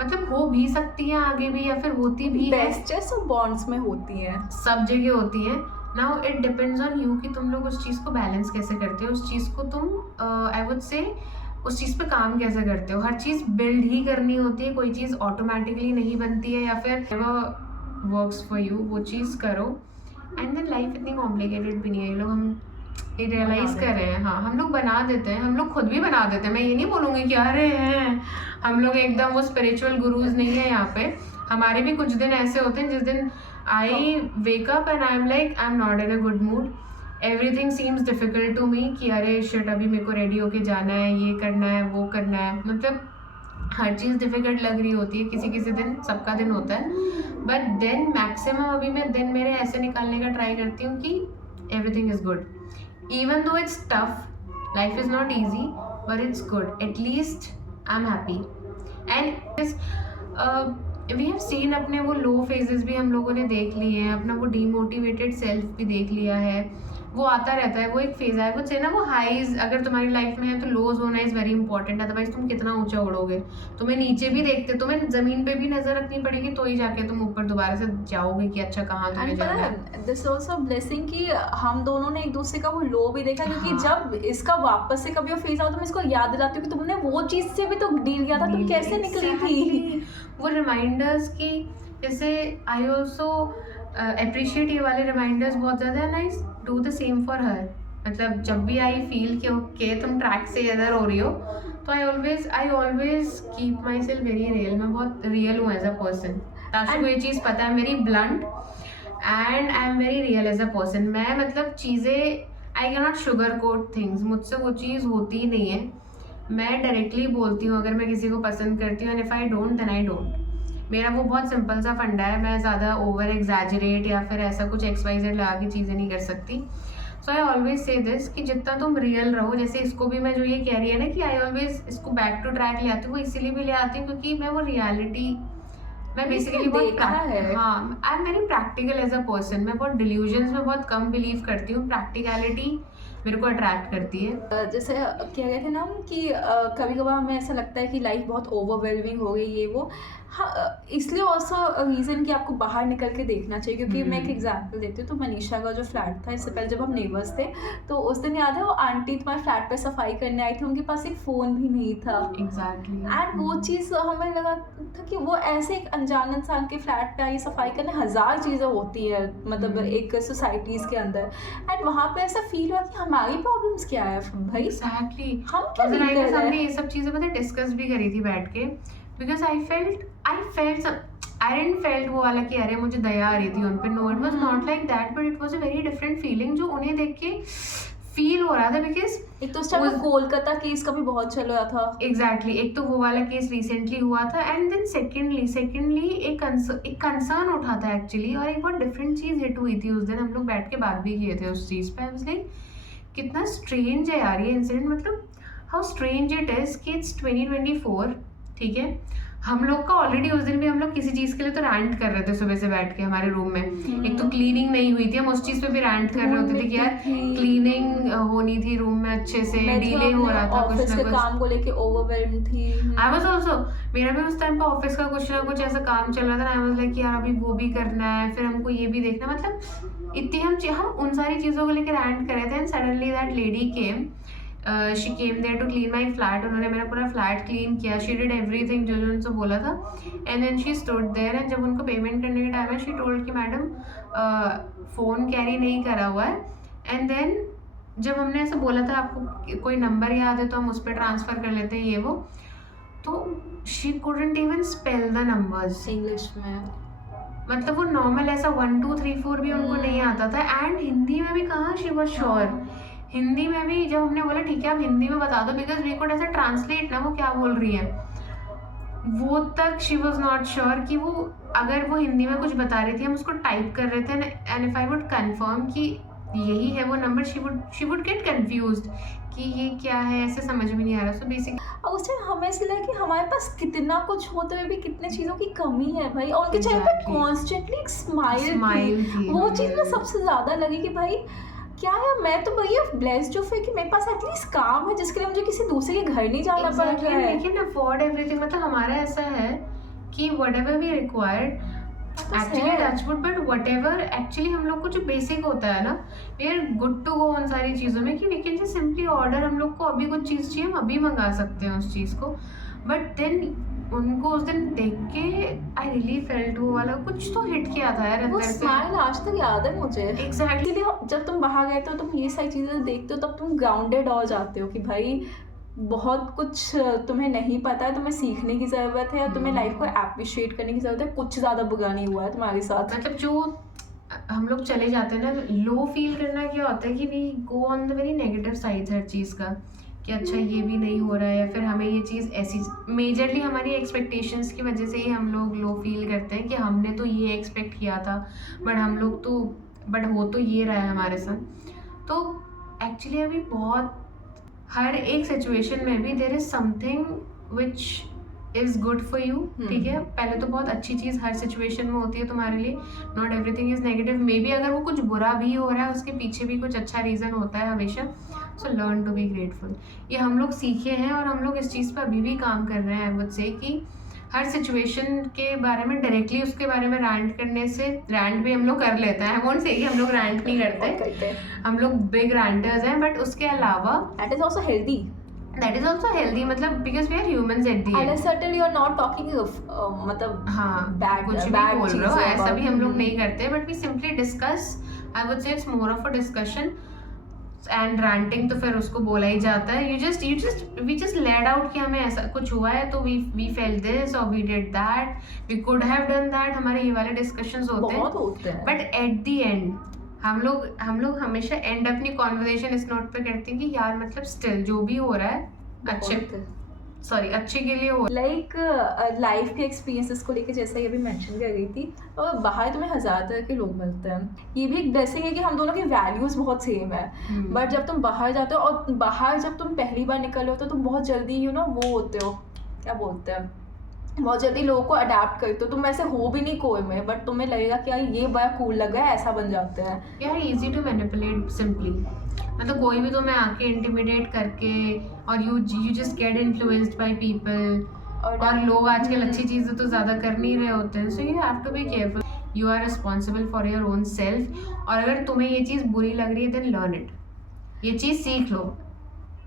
मतलब हो भी सकती है आगे भी या फिर होती भी है. बेस्टेस्ट ऑफ बॉन्ड्स में होती है, सब जगह होती है. Now it depends on you कि तुम लोग उस चीज़ को बैलेंस कैसे करते हो. उस चीज़ को तुम आई वुड से उस चीज़ पे काम कैसे करते हो. हर चीज़ बिल्ड ही करनी होती है, कोई चीज़ ऑटोमेटिकली नहीं बनती है या फिर वर्क्स फॉर यू वो चीज़ करो. एंड देन लाइफ इतनी कॉम्प्लिकेटेड भी नहीं है. ये लोग हम ये रियलाइज़ कर रहे हैं. हाँ, हम लोग बना देते हैं, हम लोग खुद भी बना देते हैं. मैं ये नहीं बोलूँगी कि अरे हैं हम लोग एकदम वो स्पिरिचुअल गुरुज नहीं है यहाँ पे. हमारे भी कुछ दिन ऐसे होते हैं जिस दिन I wake up and I am like I am not in a good mood. Everything seems difficult to me कि अरे शिट अभी मेरे को रेडी होके जाना है, ये करना है, वो करना है. मतलब हर चीज़ डिफिकल्ट लग रही होती है. किसी किसी दिन सबका दिन होता है. बट देन मैक्सिमम अभी मैं दिन मेरे ऐसे निकालने का ट्राई करती हूँ कि everything is good. Even though it's tough, life is not easy, but it's good. At least I'm happy. And this, we have seen अपने वो low phases भी हम लोगों ने देख लिए हैं, अपना वो demotivated self भी देख लिया है. वो आता रहता है, वो एक फेज है. वो ना वो हाईज अगर तुम्हारी लाइफ में है तो लोज होना इज़ वेरी इंपॉर्टेंट. अदरवाइज तुम कितना ऊंचा उड़ोगे. तुम्हें नीचे भी देखते, तुम्हें ज़मीन पे भी नज़र रखनी पड़ेगी तो ही जाके तुम ऊपर दोबारा से जाओगे कि अच्छा कहाँ तुम्हें जाना है. दिस ऑल्सो ब्लेसिंग कि हम दोनों ने एक दूसरे का वो लो भी देखा. क्योंकि हाँ. जब इसका वापस से कभी वो फेज आओ तो मैं इसको याद दिलाती हूँ कि तुमने वो चीज़ से भी तो डील किया था, तुम कैसे निकली थी. वो रिमाइंडर्स की जैसे आई ऑल्सो अप्रिशिएट ये वाले रिमाइंडर्स बहुत ज़्यादा. Nice do the same for her मतलब जब भी आई फील कि ओके तुम ट्रैक से इधर हो रही हो, तो I always keep my self very real. मैं बहुत रियल हूँ एज अ पर्सन। ताशु को ये चीज़ पता है, very blunt and I am very real as a person. मैं मतलब चीज़ें I can not sugar coat things, मुझसे वो चीज़ होती ही नहीं है। मैं डायरेक्टली बोलती हूँ अगर मैं किसी को पसंद करती हूँ, and if I don't then I don't. मेरा वो बहुत सिंपल सा फंडा है, मैं ज़्यादा ओवर एग्जैजरेट या फिर ऐसा कुछ XYZ लगा के चीज़ें नहीं कर सकती। सो आई ऑलवेज से दिस कि जितना तुम रियल रहो, जैसे इसको भी मैं जो ये कह रही है ना कि आई ऑलवेज इसको बैक टू ट्रैक ले आती हूँ, वो इसीलिए भी ले आती हूँ क्योंकि मैं वो रियलिटी, मैं बेसिकली बहुत देखा है। हाँ, I am very practical as a person. मैं बहुत डिल्यूजन्स में बहुत कम बिलीव करती हूँ, प्रैक्टिकलिटी मेरे को अट्रैक्ट करती है। जैसे कह रहे थे ना हम कि कभी कभार हमें ऐसा लगता है कि लाइफ बहुत ओवरवेलमिंग हो गई ये वो। हाँ, इसलिए ऑल्सो रीज़न कि आपको बाहर निकल के देखना चाहिए, क्योंकि मैं एक एग्जांपल देती हूँ। तो मनीषा का जो फ्लैट था, इससे पहले जब हम नेबर्स थे, तो उस दिन याद है वो आंटी तुम्हारे फ्लैट पे सफाई करने आई थी, उनके पास एक फ़ोन भी नहीं था। एग्जैक्टली। एंड वो चीज़ हमें लगा था कि वो ऐसे एक अनजान इंसान के फ्लैट पे आई सफाई करने। हज़ार चीज़ें होती है मतलब एक सोसाइटीज़ के अंदर, एंड वहाँ पे ऐसा फील हुआ कि हमारी प्रॉब्लम्स क्या है भाई, एग्जैक्टली। हम क्या और नहीं कर रहे हमने हैं। ये सब चीज़ें पता डिस्कस भी करी थी बैठ के, because I felt I didn't felt वो वाला कि अरे मुझे दया आ रही थी उन पे। No, it was not like that, but it was a very different feeling जो उन्हें देख के फील हो रहा था। बिकॉज एक तो उस टाइम कोलकाता केस का भी बहुत चल रहा था। एग्जैक्टली, एक तो वो वाला केस रिसेंटली हुआ था, एंड देन सेकेंडली एक कंसर्न उठा था एक्चुअली, और एक बहुत डिफरेंट चीज़ हिट हुई थी उस दिन। हम लोग बैठ के बात भी किए थे उस चीज़ पे। आई वाज लाइक कितना स्ट्रेंज है यार ये इंसिडेंट, मतलब हाउ स्ट्रेंज इट इज़ कि इट्स 2024, ठीक है। हम लोग का ऑलरेडी उस दिन भी हम लोग किसी चीज़ के लिए तो रैंट कर रहे थे सुबह से बैठ के हमारे रूम में। एक तो क्लीनिंग नहीं हुई थी, हम उस चीज़ पे भी रैंट कर रहे होते थे कि यार क्लीनिंग होनी थी रूम में अच्छे से, डिले हो रहा था कुछ ना कुछ। काम को लेके ओवरवेल्म थी। आई वाज ऑल्सो, मेरा भी उस टाइम पे ऑफिस का कुछ ना कुछ ऐसा काम चल रहा था। आई वाज लाइक यार अभी वो भी करना है, फिर हमको ये भी देखना, मतलब इतनी हम उन सारी चीज़ों को लेकर रैंट कर रहे थे। And suddenly that lady came, she came there to clean my flat. उन्होंने मेरा पूरा फ्लैट क्लीन किया, शी डिड एवरीथिंग जो जो उनसे बोला था। And then she stood there, and जब उनको पेमेंट करने का टाइम है, शी टोल्ड कि मैडम फ़ोन कैरी नहीं करा हुआ है। एंड देन जब हमने ऐसे बोला था आपको कोई नंबर याद है तो हम उस पर ट्रांसफ़र कर लेते हैं ये वो, तो she couldn't even spell the numbers English में। मतलब वो नॉर्मल ऐसा 1 2 3 4 भी उनको नहीं आता था। एंड हिंदी में भी कहाँ शी वॉज श्योर। हिंदी में भी जब हमने बोला ठीक है आप हिंदी में बता दो, बिकॉज वी कुड ऐसा ट्रांसलेट ना वो क्या बोल रही है, वो तक शी वॉज नॉट श्योर कि वो अगर वो हिंदी में कुछ बता रही थी हम उसको टाइप कर रहे थे। And if I would confirm कि यही है वो number, she would get confused कि ये क्या है, ऐसे समझ में नहीं आ रहा। सो बेसिक और उस टाइम हमें ऐसा लगा कि हमारे पास कितना कुछ होते हुए भी कितने चीज़ों की कमी है भाई। और उनके चेहरे पे कॉन्स्टेंटली एक स्माइल थी। वो चीज़ में सबसे ज़्यादा लगी कि भाई क्या है, मैं तो भैया ब्लेस्ड हूँ कि मेरे पास एटलीस्ट काम है जिसके लिए मुझे किसी दूसरे के घर नहीं जाना पड़ रहा है। लेकिन अफोर्ड एवरीथिंग, मतलब हमारा ऐसा है कि whatever we required actually touchwood, but whatever actually हम लोग को जो बेसिक होता है ना, we are good to go उन सारी चीज़ों में कि we can just simply order, हम लोग को अभी कुछ चीज़ चाहिए हम अभी मंगा सकते हैं उस चीज़ को। बट देन उनको उस दिन देख के आई रियली फेल्ट वो वाला कुछ तो हिट किया था यार वो अंदर से। स्माइल आज तक याद है मुझे। एग्जैक्टली। इसलिए जब तुम बाहर गए तो तुम ये सारी चीज़ें देखते हो तब तुम ग्राउंडेड हो जाते हो कि भाई बहुत कुछ तुम्हें नहीं पता है, तुम्हें सीखने की ज़रूरत है, तुम्हें लाइफ को अप्रिशिएट करने की ज़रूरत है। कुछ ज़्यादा बुरा नहीं हुआ है तुम्हारे साथ। मतलब जो हम लोग चले जाते हैं ना, लो फील करना क्या होता है कि we go on the very negative side हर चीज़ का, कि अच्छा ये भी नहीं हो रहा है, या फिर हमें ये चीज़ ऐसी मेजरली हमारी एक्सपेक्टेशंस की वजह से ही हम लोग लो फील करते हैं कि हमने तो ये एक्सपेक्ट किया था बट हो तो ये रहा है हमारे साथ। तो एक्चुअली अभी बहुत हर एक सिचुएशन में भी there is something which is good for you, ठीक है। पहले तो बहुत अच्छी चीज़ हर सिचुएशन में होती है तुम्हारे लिए, not everything is negative. May be अगर वो कुछ बुरा भी हो रहा है उसके पीछे भी कुछ अच्छा रीज़न होता है हमेशा। So learn to be grateful. ये हम लोग सीखे हैं और हम लोग इस चीज़ पर अभी भी काम कर रहे हैं। आई वुड से कि हर सिचुएशन के बारे में डायरेक्टली उसके बारे में रैंट करने से, रैंट भी हम लोग कर लेते हैं, वोंट से कि हम लोग रैंट नहीं करते, हम लोग बिग रैंटर्स हैं, बट उसके अलावा that is also healthy. That is also healthy, मतलब because we are humans at the end. And certainly you are not talking of मतलब हाँ bad कुछ भी bad बोल रहे हो ऐसा भी हम लोग हम्म। नहीं करते, but we simply discuss. I would say it's more of a discussion. And ranting तो फिर उसको बोला ही जाता है. वी जस्ट लेट आउट कि हमें ऐसा कुछ हुआ है तो वी फेल्ट दिस और we did that, we could have done that. हमारे ये वाले डिस्कशंस होते बहुत हैं. होते हैं. बट एट द एंड हम लोग हमेशा एंड अपनी कॉन्वर्सेशन इस नोट पे करते हैं कि यार मतलब स्टिल जो भी हो रहा है अच्छे के लिए हो. लाइक लाइफ के एक्सपीरियंसेस को लेके जैसा ये भी मेंशन कर रही थी, और बाहर तुम्हें 1000 तरह के लोग मिलते हैं. ये भी एक ब्लेसिंग है कि हम दोनों की वैल्यूज़ बहुत सेम है. बट जब तुम बाहर जाते हो और बाहर जब तुम पहली बार निकल हो तो तुम बहुत जल्दी वो होते हो, क्या बोलते हैं, बहुत जल्दी लोगों को अडेप्ट करते हो. तुम ऐसे हो भी नहीं कोई में, बट तुम्हें लगेगा कि यार ये बड़ा कूल लग रहा है, ऐसा बन जाते हैं. यार इजी टू मैनिपुलेट सिंपली. मतलब कोई भी तुम्हें आके इंटिमिडेट करके और you just get influenced by people. और लोग आजकल अच्छी चीज़ें तो ज़्यादा कर नहीं रहे होते हैं. So you have to be careful. You are responsible for your own self. और अगर तुम्हें ये चीज़ बुरी लग रही है देन लर्न इट. ये चीज़ सीख लो.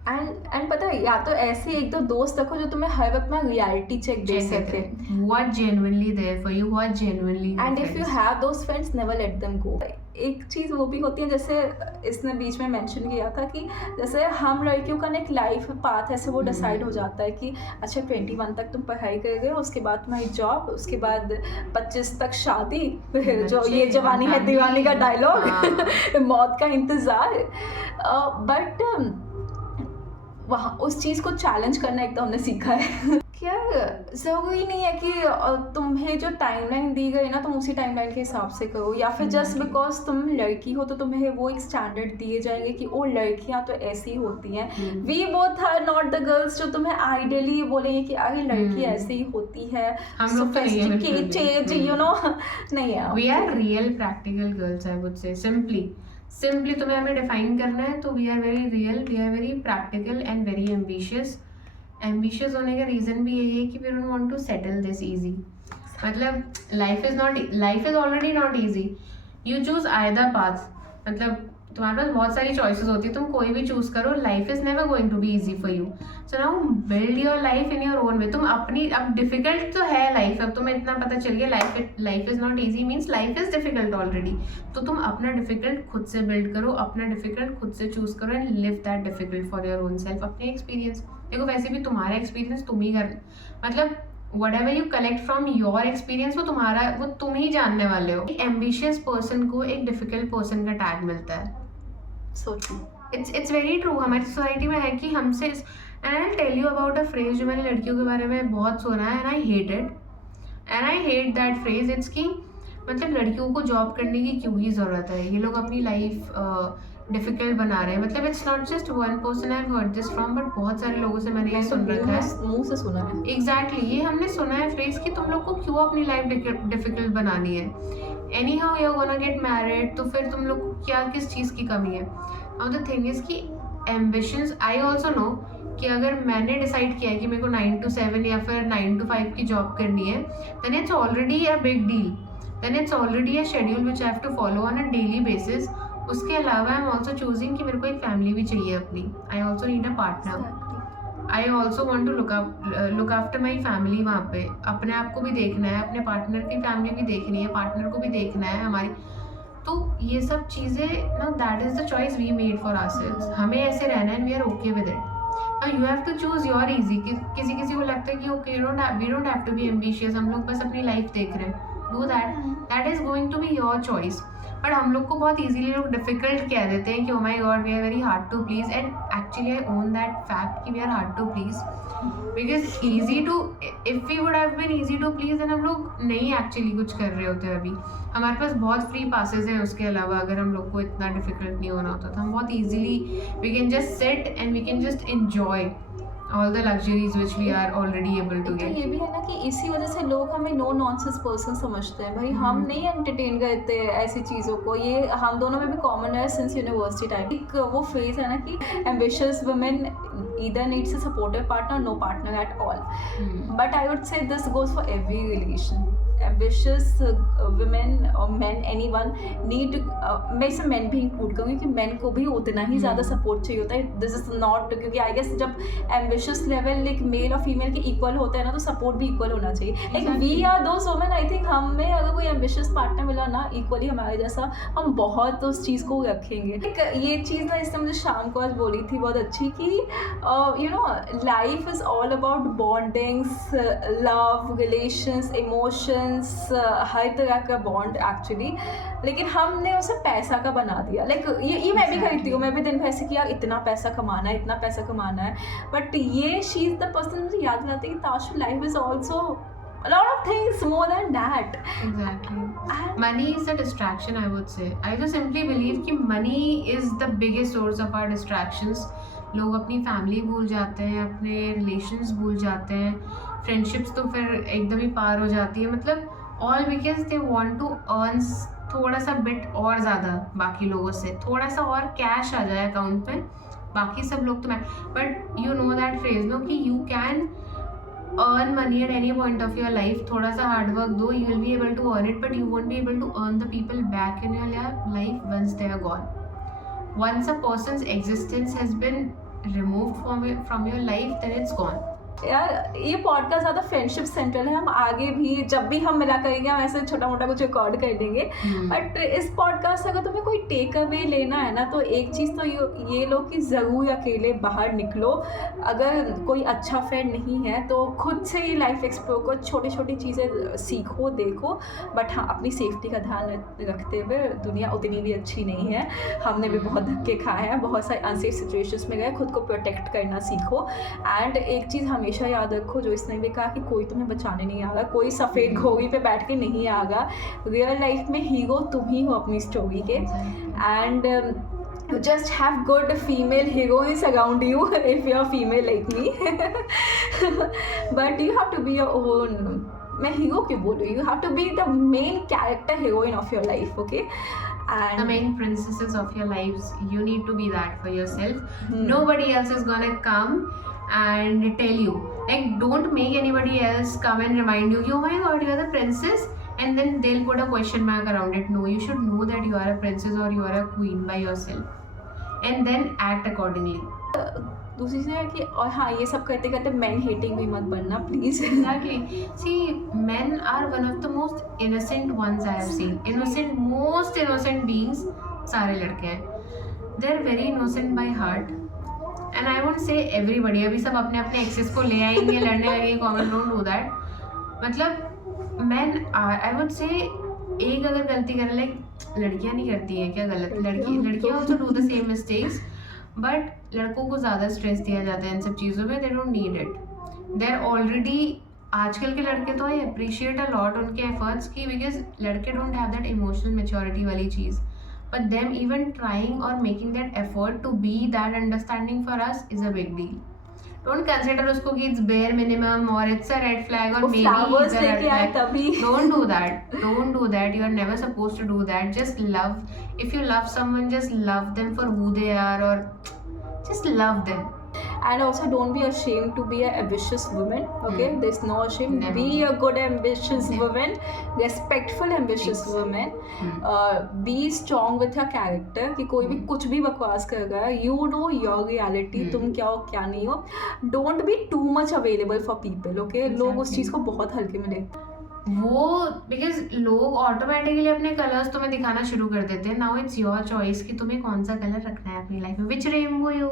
एंड पता है, या तो ऐसे एक दो दोस्त रखो जो तुम्हें हर वक्त में रियलिटी चेक दे सके. Who are genuinely there for you, who are genuinely your and if you friends. Have those friends never let them go. एक चीज़ वो भी होती है, जैसे इसने बीच में मेंशन किया था कि जैसे हम लड़कियों का ना एक लाइफ पाथ ऐसे वो डिसाइड हो जाता है कि अच्छा 21 तक तुम पढ़ाई करोगे, उसके बाद तुम्हारी जॉब, उसके बाद 25 तक शादी, फिर जो ये जवानी है दीवानी का डायलॉग मौत का इंतज़ार. बट वहाँ उस चीज़ को चैलेंज करना एक तो हमने सीखा है. क्या ज़रूरी नहीं है कि तुम्हें जो टाइमलाइन दी गई ना तुम उसी टाइमलाइन के हिसाब से करो, या फिर जस्ट बिकॉज तुम लड़की हो तो तुम्हें वो एक स्टैंडर्ड दिए जाएंगे कि वो लड़कियां तो ऐसी होती हैं. We both are not the girls जो तुम्हें आइडियली बोलेंगे कि अरे लड़की ऐसे ही होती है, हम लोग तो नहीं है बिल्कुल भी. सोफिस्टिकेटेड, यू नो, नहीं है. We are real practical girls, I would say. Simply तुम्हें हमें डिफाइन करना है तो we are very real, we are very practical and very ambitious. Ambitious होने का रीज़न भी यही है कि we don't want to settle this easy. मतलब life is already not easy. You choose either path. मतलब तुम्हारे पास बहुत सारी चॉइसेस होती है, तुम कोई भी चूज करो. Life is never going to be easy for you. So now build your life in your own way. तुम अपनी, अब डिफिकल्ट तो है लाइफ, अब तुम्हें इतना पता चल गया life is not easy means life is difficult already. तो तुम अपना डिफिकल्ट खुद से बिल्ड करो, अपना डिफिकल्ट खुद से चूज करो and live that difficult for your own self. अपने एक्सपीरियंस देखो, वैसे भी तुम्हारा एक्सपीरियंस तुम ही कर, मतलब whatever you collect from your experience वो तुम ही जानने वाले हो. एम्बिशियस पर्सन को एक डिफिकल्ट पर्सन का टैग मिलता है. So true. It's very true. हमारी सोसाइटी में है कि हमसे, and I'll tell you about a phrase जो मैंने लड़कियों के बारे में बहुत सुना है and I hate that phrase. It's कि मतलब लड़कियों को जॉब करने की क्यों ही ज़रूरत है, ये लोग अपनी लाइफ डिफिकल्ट बना रहे हैं. मतलब it's not just one person I have heard this from, but बहुत सारे लोगों से मैंने ये सुन रखा है, मुंह से सुना है. एग्जैक्टली ये हमने सुना है फ्रेज कि तुम लोग को क्यों अपनी लाइफ डिफिकल्ट बनानी है. Anyhow you are gonna get married, तो फिर तुम लोग को क्या किस चीज़ की कमी है. नाउ द थिंग इज कि एम्बिशंस, आई ऑल्सो नो कि अगर मैंने डिसाइड किया है कि मेरे को 9 to 7 या फिर 9 to 5 की जॉब करनी है, then it's already a big deal. Then it's already a schedule which I have to follow on a daily basis. उसके अलावा आई एम ऑल्सो चूजिंग कि मेरे को एक फैमिली भी चाहिए अपनी. I also need a partner. I also want to look after my family. वहाँ पे अपने आप को भी देखना है, अपने पार्टनर की फैमिली भी देखनी है, पार्टनर को भी देखना है हमारी. तो ये सब चीज़ें ना, that is the choice we made for ourselves. हमें ऐसे रहना है, we are okay with it. Now you have to choose your easy. किसी को लगता है कि okay we don't have to be ambitious, हम लोग बस अपनी लाइफ देख रहे हैं. Do that is going to be your choice. But हम लोग को बहुत इजीली लोग डिफिकल्ट कह देते हैं कि oh my god we are very hard to please. And actually I own that fact कि we are hard to please, because easy to, if we would have been easy to please then हम लोग नहीं actually कुछ कर रहे होते. अभी हमारे पास बहुत फ्री पासेस हैं. उसके अलावा अगर हम लोग को इतना डिफिकल्ट नहीं होना होता तो हम बहुत easily we can just sit and we can just enjoy all the luxuries which we are already able to get. ये भी है ना कि इसी वजह से लोग हमें नो नॉनसेंस पर्सन समझते हैं. भाई हम नहीं एंटरटेन करते ऐसी चीज़ों को. ये हम दोनों में भी कॉमन है सिंस यूनिवर्सिटी टाइम. एक वो फेज है ना कि ambitious women either needs a supportive partner, no partner at all. But I would say this goes for every relation. ambitious women or men, anyone need मैं इसे men भी include करूँगी कि men को भी उतना ही ज़्यादा सपोर्ट चाहिए होता है. This is not, क्योंकि आई गेस जब ambitious level एक मेल और फीमेल के इक्वल होता है ना, तो सपोर्ट भी इक्वल होना चाहिए. Like we are those women, I think हमें अगर कोई ambitious पार्टनर मिला ना इक्वली हमारे जैसा, हम बहुत उस चीज़ को रखेंगे. ये चीज़ ना इसने मुझे शाम को आज बोली थी बहुत अच्छी कि you know life is all about bondings, love, relations, emotions, हर तरह का बॉन्ड एक्चुअली. लेकिन हमने उसे पैसा का बना दिया. लाइक ये मैं भी खरीदती हूँ, मैं भी दिन भर से किया इतना पैसा कमाना है, इतना पैसा कमाना है. बट ये शी इज़ द पर्सन मुझे याद दिलाती है कि Tashu life is also a lot of things more than that. Exactly. Money is a distraction, I would say. I just simply believe कि money is the biggest source of our distractions. लोग अपनी family भूल जाते हैं, अपने relations भूल जाते हैं, फ्रेंडशिप्स तो फिर एकदम ही पार हो जाती है. मतलब all because they want to earn थोड़ा सा बिट और ज़्यादा बाकी लोगों से, थोड़ा सा और कैश आ जाए अकाउंट में, बाकी सब लोग तो मैं. But you know that phrase नो कि you can earn money at any point of your life. थोड़ा सा hard work दो, you will be able to earn it, but you won't be able to earn the people back in your life once they are gone. Once a person's existence has been removed from your life, then it's gone. यार ये podcast ज़्यादा friendship central है. हम आगे भी जब भी हम मिला करेंगे हम ऐसे छोटा मोटा कुछ रिकॉर्ड कर देंगे. बट इस पॉडकास्ट से अगर तुम्हें कोई टेक अवे लेना है ना, तो एक चीज़ तो ये लो कि ज़रूर अकेले बाहर निकलो. अगर कोई अच्छा फ्रेंड नहीं है तो खुद से ही लाइफ एक्सप्लोर करो, छोटी छोटी चीज़ें सीखो, देखो. बट हाँ, अपनी सेफ्टी का ध्यान रखते हुए. दुनिया उतनी भी अच्छी नहीं है, हमने भी बहुत धक्के खाए हैं, बहुत सारे अनसेफ सिचुएशंस में गए. खुद को प्रोटेक्ट करना सीखो. एंड एक चीज़ हमेशा याद रखो, जो इसने भी कहा कि कोई तुम्हें बचाने नहीं आएगा, कोई सफ़ेद घोड़ी पे बैठ के नहीं आएगा. रियल लाइफ में हीरो तुम ही हो अपनी स्टोरी के. And you just have good female heroines around you if you're female like me. But you have to be your own. मैं हीरो क्यों बोलूँ? You have to be the main character heroine of your life, okay? And the main princesses of your lives, you need to be that for yourself. Nobody else is gonna come and tell you. Like, don't make anybody else come and remind you, oh my god, you are the princess, and then they'll put a question mark around it. No, you should know that you are a princess or you are a queen by yourself, and then act accordingly. दूसरी चीज़ है कि और हाँ, ये सब करते करते man hating भी मत बनना please. Exactly. See, men are one of the most innocent ones I have seen. Innocent, most innocent beings सारे लड़के हैं. They are very innocent by heart. And I won't say everybody. अभी सब अपने अपने एक्सेस को ले आएंगे, लड़ने लगेंगे. Common, don't do that. मतलब men are, I would say, एक अगर गलती करे, लाइक लड़कियाँ नहीं करती हैं क्या गलत? लड़कियाँ also do the same mistakes. But लड़कों को ज़्यादा स्ट्रेस दिया जाता है इन सब चीज़ों में. They don't need it. They are already, आजकल के लड़के तो आई अप्रिशिएट अ लॉट उनके एफर्ट्स की, बिकॉज लड़के don't have that emotional maturity वाली चीज़. बट देम इवन ट्राइंग और making that effort to be that understanding for us is a big deal. Don't consider उसको कि इट्स बेयर मिनिमम और it's a red flag और maybe it's a red flag. Don't do that. Don't do that. You are never supposed to do that. Just love. If you love someone, just love them for who they are, और just love them. And also don't be ashamed to be a ambitious woman, okay? There's no shame. Never. Be a good ambitious woman, respectful ambitious woman. Be strong with your character. कि कोई भी कुछ भी बकवास कर रहा है, you know your reality. तुम क्या हो क्या नहीं हो. Don't be too much available for people, okay? लोग उस चीज़ को बहुत हल्के में लेते हैं. वो बिकॉज लोग ऑटोमेटिकली अपने कलर्स तुम्हें दिखाना शुरू कर देते हैं. नाउ इट्स योर चॉइस कि तुम्हें कौन सा कलर रखना है अपनी लाइफ में. Which rainbow you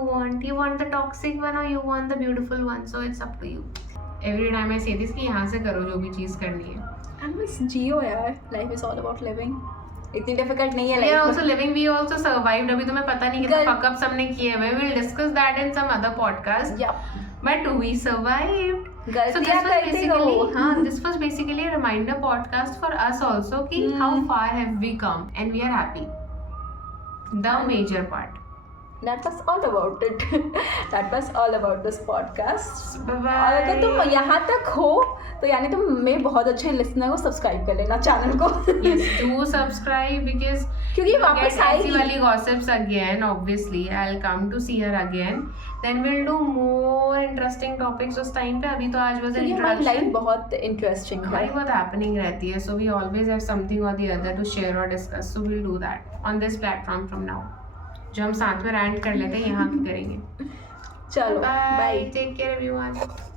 want the toxic one और you want the beautiful one. So it's up to you. Every time I say this कि यहाँ से करो जो भी चीज़ करनी है. एंड बस जियो यार. Life is all about living. इतनी डिफिकल्ट नहीं है We are life. also living. We also survived. अभी तुम्हें पता नहीं कितना fuck ups हमने किए हुए. We'll discuss that in some other podcast. Yep. But we survived. गलतियाँ करते रहो. हाँ, this was basically a reminder podcast for us also कि how far have we come and we are happy. The major part. That was all about it. That was all about this podcast. Bye-bye. और अगर तुम यहाँ तक हो तो यानी तुम मेरे बहुत अच्छे लिसनर को. सब्सक्राइब कर लेना चैनल को. Yes, do subscribe because क्योंकि वापस ऐसी आएगी। वाली gossips again, obviously I'll come to see her again, then we'll do more interesting topics उस time पे। अभी तो आज was an क्योंकि हमारी लाइफ introduction, बहुत इंटरेस्टिंग है। हमारी बहुत happening रहती है, so we always have something or the other to share or discuss, so we'll do that on this platform from now। जो हम साथ में rant कर लेते हैं यहाँ पे करेंगे। चलो Bye, bye. take care everyone।